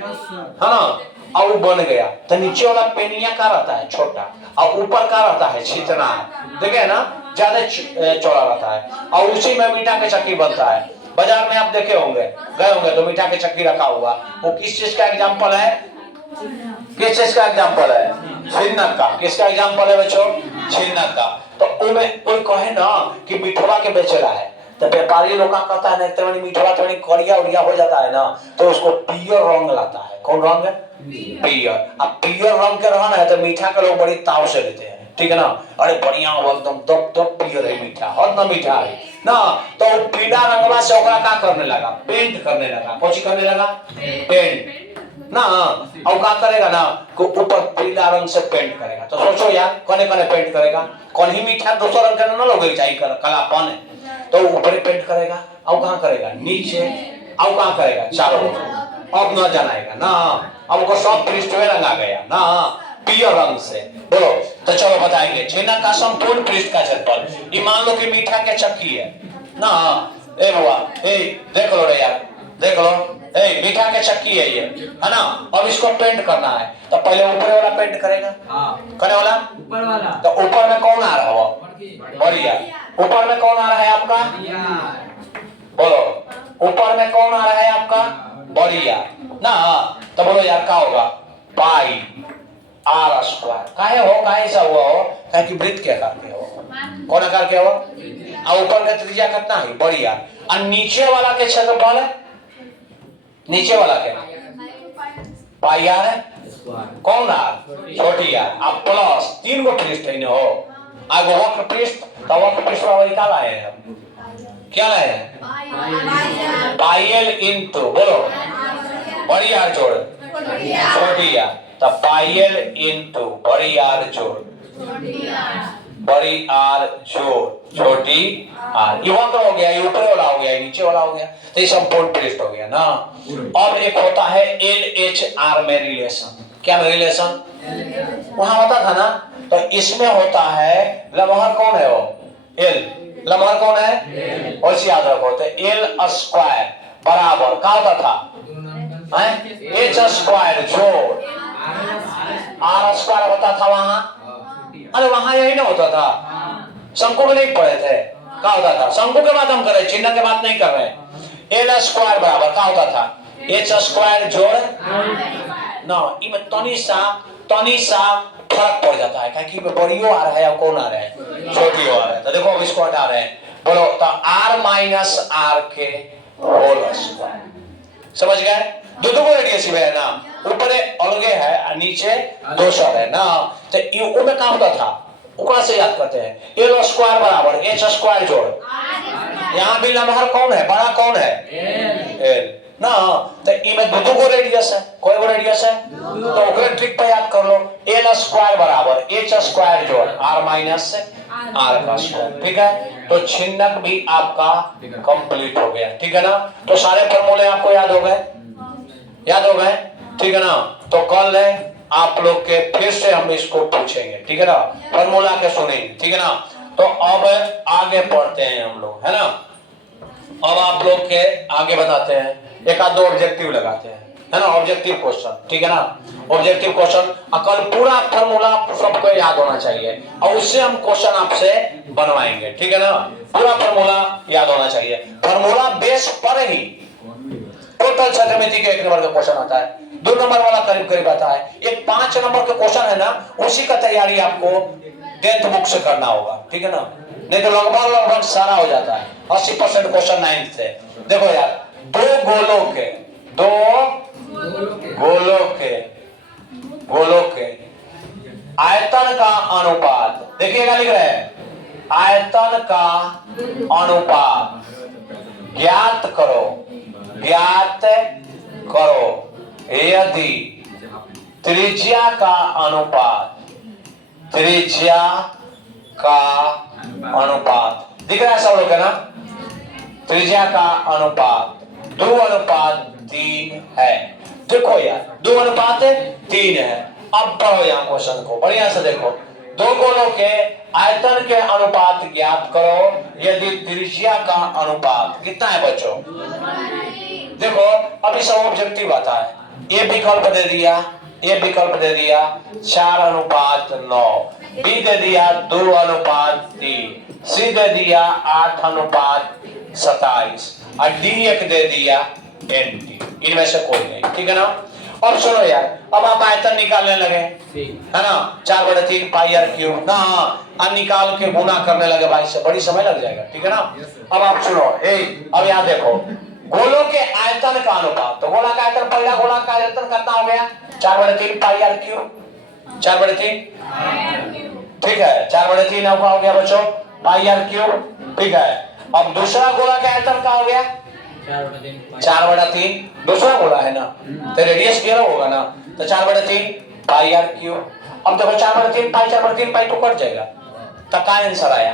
ना, और बन गया तो नीचे वाला पेनिया का रहता है छोटा, और ऊपर का रहता है छितना, देखे ना, ज्यादा चौड़ा रहता है, और उसी में मीठा के चक्की बनता है। बाजार में आप देखे होंगे, गए होंगे तो मीठा के चक्की रखा हुआ, वो किस चीज का एग्जाम्पल है, किस चीज का एग्जाम्पल है, छिन्नक का। किसका एग्जाम्पल है बच्चों, छिन्नक का। तो उनमें कोई कहे ना कि मीठवा के बेचला है, तो व्यापारी लोग का कहता है ना इतनी मीठवा थोड़ी करिया उड़िया हो जाता है ना, तो उसको पियर रंग लाता है। कौन रंग है? पियर। अब पियर रंग के रहना है तो मीठा के लोग बड़ी ताव से लेते हैं, ठीक है ना। अरे बढ़िया एकदम तब तब पियर है मीठा, हद ना मीठा है ना। तो पीला रंगवा से ओकरा का करने लगा? पेंट करने लगा। कौन सी करने लगा? पेंट ना। और क्या करेगा ना, को ऊपर पीला रंग से पेंट करेगा। तो सोचो यार कौन कौन पेंट करेगा? कौन ही मीठा दूसरा रंग का ना लोगे चाहिए कलापन है, तो ऊपर पेंट करेगा। और कहाँ करेगा? नीचे। और कहाँ करेगा? चारों ओर। अब न जानाएगा ना, अब को सब पृष्ठ में रंगा गया ना पियर रंग से। बोलो तो चलो बताएंगे छेना का संपूर्ण पृष्ठ का क्षेत्रफल। ये मान लो कि मीठा के चक्की है ना। ए बाबा ए देख लो रे यार, देख लो ए मीठा के चक्की है ये, है ना। अब इसको पेंट करना है तो पहले ऊपर वाला पेंट करेगा। करने वाला ऊपर वाला। तो ऊपर में कौन आ रहा है? वो बढ़िया। ऊपर में कौन आ रहा है आपका? बोलो ऊपर में कौन आ रहा है आपका? बढ़िया ना। तो बोलो यार क्या होगा? पाई आर स्क्वायर। काहे हो? काहे ऐसा हुआ हो? काहे कि वृत्त के आकार के हो। कौन आकार के हो? और ऊपर का त्रिज्या कितना है? बढ़िया। और नीचे वाला के क्षेत्रफल है? नीचे वाला के पाई आर है। कौन आर? छोटी आर। अब प्लस तीन गो पृष्ठ है हो, आगे वक्र पृष्ठ। तो वक्र पृष्ठ वाला क्या लाए हैं? क्या लाए हैं? पाई एल इंटू बोलो बड़ी आर जोड़ छोटी आर। तो पाई एल इंटू बड़ी आर जोड़ बड़ी आर जोड़ छोटी आर। ये वक्र हो गया, ये ऊपर वाला हो गया, ये नीचे वाला हो गया। तो ये संपूर्ण पृष्ठ हो गया ना। अब एक होता है एल एच आर में रिलेशन। क्या में रिलेशन? वहां होता था ना। तो इसमें होता है लमहर कौन है? वो एल। लमहर कौन है? और याद रखो तो एल स्क्वायर बराबर क्या होता था? एच स्क्वायर जोड़ आर स्क्वायर होता था वहां। अरे वहां यही ना होता था? शंकु में नहीं पढ़े थे? क्या होता था? शंकु के बात हम कर रहे, चिन्ह के बात नहीं कर रहे। एल स्क्वायर बराबर क्या होता था? एच स्क्वायर जोड़ ना। इनमें तनी सा फर्क पड़ जाता है, क्योंकि बड़ियों आ रहा है और कौन आ रहा है? छोटी आ रहा है। तो देखो अब इसको हटा रहे हैं। बोलो तो आर माइनस आर के होल स्क्वायर। समझ गए? दो दो रेडियस है ना, ऊपर अलगे है और नीचे दूसरा है ना। तो ये में क्या होता था? ओकरा से याद करते हैं। एल स्क्वायर बराबर एच स्क्वायर जोड़। यहाँ भी लमहर कौन है? बड़ा कौन है? एल ना। तो इनमें दो गो रेडियस है। कोई गो रेडियस है? तो ओकरे ट्रिक पे याद कर लो। एल स्क्वायर बराबर एच स्क्वायर जोड़ आर माइनस आर का स्क्वायर। ठीक है, तो छिन्नक भी आपका कंप्लीट हो गया। ठीक है ना। तो सारे फॉर्मूले आपको याद हो गए? याद हो गए? ठीक है ना। तो कल है आप लोग के फिर से हम इसको पूछेंगे। ठीक है ना, फॉर्मूला के सुनेंगे। ठीक है ना। तो अब आगे पढ़ते हैं हम लोग, है ना। अब आप लोग के आगे बताते हैं, एक आध दो ऑब्जेक्टिव लगाते हैं, है ना। ऑब्जेक्टिव क्वेश्चन, ठीक है ना। ऑब्जेक्टिव क्वेश्चन कल पूरा फॉर्मूला सबको याद होना चाहिए और उससे हम क्वेश्चन आपसे बनवाएंगे। ठीक है ना। पूरा फॉर्मूला याद होना चाहिए। फॉर्मूला बेस पर ही टोटल सत्रमिति के 1 नंबर का क्वेश्चन आता है, 2 नंबर वाला करीब करीब आता है। एक 5 नंबर का क्वेश्चन है ना, उसी का तैयारी आपको 10th बुक से करना होगा। ठीक है ना। नहीं तो लगभग सारा हो जाता है। 80% क्वेश्चन 9th से। देखो यार, दो गोलों के आयतन का अनुपात देखिएगा, लिख रहे हैं आयतन का अनुपात ज्ञात करो यदि त्रिज्या का अनुपात दिख रहा है सब लोग, है ना। त्रिज्या का अनुपात 2:3 है। देखो यार 2:3 है। अब पढ़ो यहाँ क्वेश्चन को बढ़िया से देखो। दो गोलों के आयतन के अनुपात ज्ञात करो यदि त्रिज्या का अनुपात कितना है बच्चों? देखो अभी सब ऑब्जेक्टिव आता है। ए विकल्प दे दिया, 4:9, बी दे दिया 2:3, सी दे दिया 8:27 और डी एक दे दिया NT। इनमें से कोई नहीं। ठीक है ना। अब सुनो यार, अब आप आयतन निकालने लगे, है ना। 4/3 पाई r क्यूब ना। और निकाल के गुना करने लगे भाई से बड़ी समय लग जाएगा, ठीक है ना। अब आप सुनो, अब यहाँ देखो गोलों के आयतन का अनुपात। तो गोला का आयतन, पहला गोला का आयतन कितना हो गया 4/3 पाई आर क्यूब, 4/3, ठीक है 4/3 हो गया बच्चों पाई आर क्यूब, ठीक है। अब दूसरा गोला का आयतन क्या हो गया 4/3, दूसरा गोला है ना, तो रेडियस 11 होगा ना, तो 4/3 पाई आर क्यूब। अब देखो 4/3 पाई, 4/3 पाई तो कट जाएगा, तो क्या आंसर आया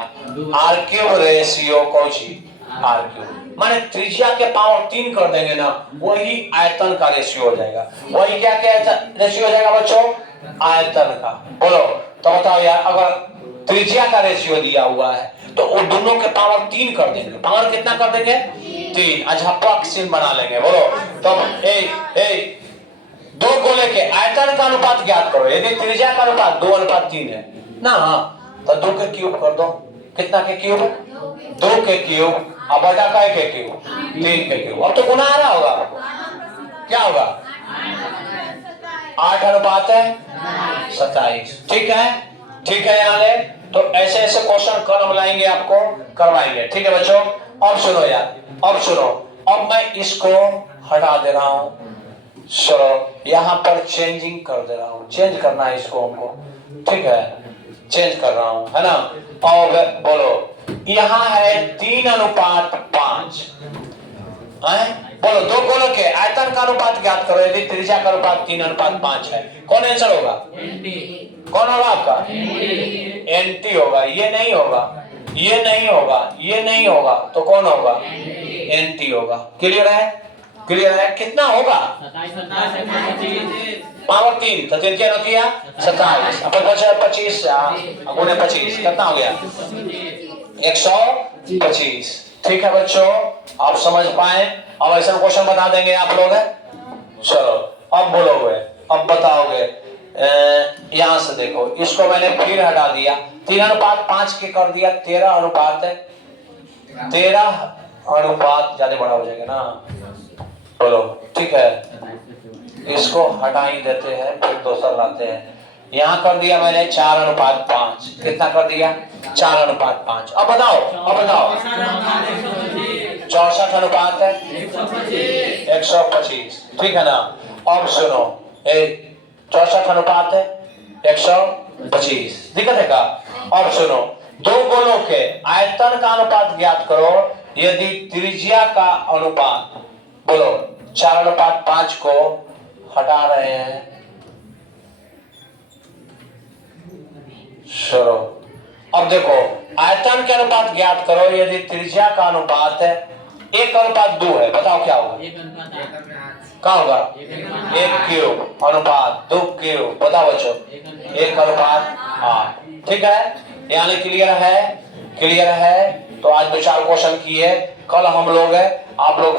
आर क्यूब रेशियो कौची आर क्यूब, माने त्रिज्या के पावर 3 कर देंगे ना, वही आयतन का रेशियो हो जाएगा। वही क्या क्या रेशियो हो जाएगा बच्चों आयतन का। बोलो तो बताओ यार, अगर त्रिज्या का रेशियो दिया हुआ है तो वो दोनों के पावर 3 कर देंगे। पावर कितना कर देंगे 3, अझप्पा चिन्ह बना लेंगे। बोलो तो दो गोले के आयतन का अनुपात ज्ञात करो। यदि त्रिज्या का अनुपात 2:3 है ना, तो 2 के क्यूब कर दो। कितना के क्यूब 2 के क्यूब, अब बटा का के क्यूब 3 के क्यूब। अब तो गुना आ रहा होगा, क्या होगा 8:27, ठीक है, ठीक है। यहाँ ले तो ऐसे ऐसे क्वेश्चन कल हम लाएंगे, आपको करवाएंगे, ठीक है बच्चों। अब सुनो यार, अब सुनो, अब मैं इसको हटा दे रहा हूं, चलो यहाँ पर चेंजिंग कर दे रहा हूँ, चेंज करना है इसको हमको, ठीक है, चेंज कर रहा हूँ, है ना। और बोलो यहाँ है 3:5, बोलो दो गोलों के आयतन का अनुपात ज्ञात करो। यदि त्रिज्या का अनुपात 3:5 है, कौन आंसर होगा कौन होगा आपका एनटी होगा। ये नहीं होगा, ये नहीं होगा, ये नहीं होगा, तो कौन होगा एनटी होगा। क्लियर है, क्लियर है। कितना होगा पावर 3, तो 3 क्या किया 27, अपन बचा 25 गुने 25 कितना हो गया 125, ठीक है बच्चों। आप समझ पाए। अब ऐसा क्वेश्चन बता देंगे आप लोग, चलो अब बोलोगे, अब बताओगे। यहां से देखो, इसको मैंने फिर हटा दिया, 3:5 के कर दिया 13:13 ज्यादा बड़ा हो जाएगा ना। बोलो ठीक है, इसको हटा ही देते हैं, फिर दूसरा लाते हैं। यहाँ कर दिया मैंने 4:5, कितना कर दिया 4:5। अब बताओ, अब बताओ 64 अनुपात है 125, ठीक है ना। अब सुनो 64 अनुपात है 125, दिक्कत है का। अब सुनो, दो गोलों के आयतन का अनुपात ज्ञात करो। यदि त्रिज्या का अनुपात, बोलो 4:5 को हटा रहे हैं, चलो अब देखो आयतन के अनुपात ज्ञात करो। यदि त्रिज्या का अनुपात 1:2 है, बताओ क्या होगा क्या होगा 1 क्यूब अनुपात 2 क्यूब, बताओ बच्चों 1:8, ठीक है। यानी क्लियर है, क्लियर है। तो आज 2-4 क्वेश्चन किए, कल हम लोग आप लोग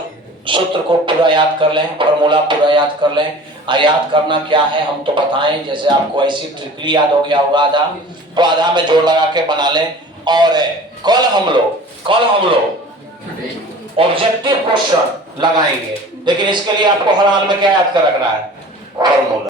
सूत्र को पूरा याद कर लें, फॉर्मूला पूरा याद कर लें। याद करना क्या है हम तो बताएं, जैसे आपको ऐसी ट्रिकली याद हो गया होगा आधा, तो आधा में जोड़ लगा के बना लें। और कल हम लोग ऑब्जेक्टिव क्वेश्चन लगाएंगे, लेकिन इसके लिए आपको हर हाल में क्या याद कर रखना है फॉर्मूला।